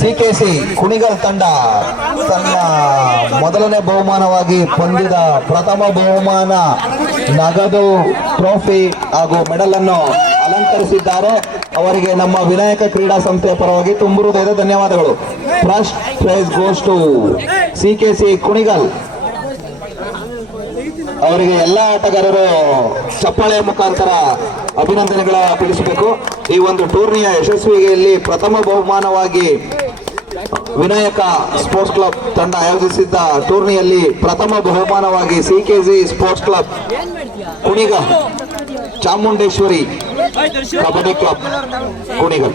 ಸಿಕೆಸಿ ಕುಣಿಗಲ್ ತಂಡ ತನ್ನ ಮೊದಲನೇ ಬಹುಮಾನವಾಗಿ ಪಂದ್ಯದ ಪ್ರಥಮ ಬಹುಮಾನ ನಗದು ಟ್ರೋಫಿ ಹಾಗೂ ಮೆಡಲ್ ಅನ್ನು ಅಲಂಕರಿಸಿದ್ದಾರೆ. ಅವರಿಗೆ ನಮ್ಮ ವಿನಾಯಕ ಕ್ರೀಡಾ ಸಂಸ್ಥೆಯ ಪರವಾಗಿ ತುಂಬು ಹೃದಯದ ಧನ್ಯವಾದಗಳು. First prize goes to CKC Kunigal. ಅವರಿಗೆ ಎಲ್ಲ ಆಟಗಾರರು ಚಪ್ಪಾಳೆಯ ಮುಖಾಂತರ ಅಭಿನಂದನೆಗಳ ತಿಳಿಸಬೇಕು. ಈ ಒಂದು ಟೂರ್ನಿಯ ಯಶಸ್ವಿಯಲ್ಲಿ ಪ್ರಥಮ ಬಹುಮಾನವಾಗಿ ವಿನಾಯಕ ಸ್ಪೋರ್ಟ್ಸ್ ಕ್ಲಬ್ ತಂಡ ಆಯೋಜಿಸಿದ್ದ ಟೂರ್ನಿಯಲ್ಲಿ ಪ್ರಥಮ ಬಹುಮಾನವಾಗಿ CKC sports club Kunigal, Chamundeshwari kabaddi club Kunigal.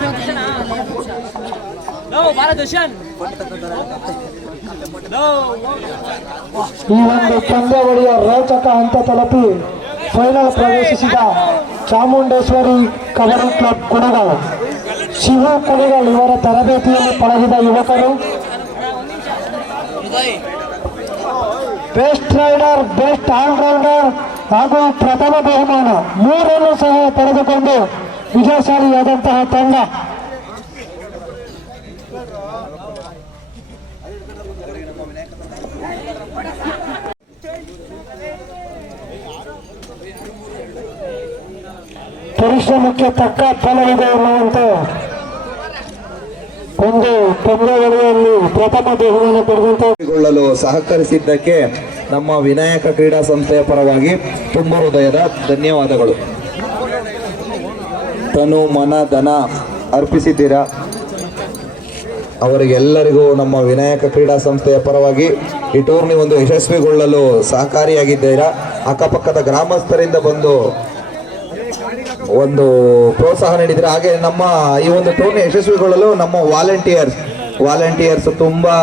ಈ ಒಂದು ಪಂದ್ಯಾವಳಿಯ ರೋಚಕ ಹಂತ ತಲುಪಿ ಫೈನಲ್ ಪ್ರವೇಶಿಸಿದ ಚಾಮುಂಡೇಶ್ವರಿ ಕಬಡ್ಡಿ ಕ್ಲಬ್ ಕುಣಿಗಲ್, ಶಿವ ಕುಣಿಗಲ್ ಇವರ ತರಬೇತಿಯಲ್ಲಿ ಪಳಗಿದ ಯುವಕರು ಬೆಸ್ಟ್ ರೈಡರ್, ಬೆಸ್ಟ್ ಆಲ್ರೌಂಡರ್ ಹಾಗೂ ಪ್ರಥಮ ಬಹುಮಾನ ಮೂರನ್ನು ಸಹ ಪಡೆದುಕೊಂಡು ವಿಜಯಶಾಲಿಯಾದಂತಹ ತಂಡ. ಪರಿಶ್ರಮಕ್ಕೆ ತಕ್ಕ ಫಲವಿದೆ ಎನ್ನುವಂತೆ ಒಂದು ಪಂದ್ಯಾವಳಿಯಲ್ಲಿ ಪ್ರಥಮ ಬಹುಮಾನ ಪಡೆದಂತೆ ಸಹಕರಿಸಿದ್ದಕ್ಕೆ ನಮ್ಮ ವಿನಾಯಕ ಕ್ರೀಡಾ ಸಂಸ್ಥೆಯ ಪರವಾಗಿ ತುಂಬು ಹೃದಯದ ಧನ್ಯವಾದಗಳು. ತನು ಮನ ಧನ ಅರ್ಪಿಸಿದ್ದೀರಾ. ಅವರಿಗೆಲ್ಲರಿಗೂ ನಮ್ಮ ವಿನಾಯಕ ಕ್ರೀಡಾ ಸಂಸ್ಥೆಯ ಪರವಾಗಿ ಈ ಟೂರ್ನಿ ಒಂದು ಯಶಸ್ವಿಗೊಳ್ಳಲು ಸಹಕಾರಿಯಾಗಿದ್ದೀರಾ. ಅಕ್ಕಪಕ್ಕದ ಗ್ರಾಮಸ್ಥರಿಂದ ಬಂದು ಒಂದು ಪ್ರೋತ್ಸಾಹ ನೀಡಿದ್ರೆ. ಹಾಗೆ ನಮ್ಮ ಈ ಒಂದು ಟೂರ್ನಿ ಯಶಸ್ವಿಗೊಳ್ಳಲು ನಮ್ಮ ವಾಲಂಟಿಯರ್ಸ್ ತುಂಬಾ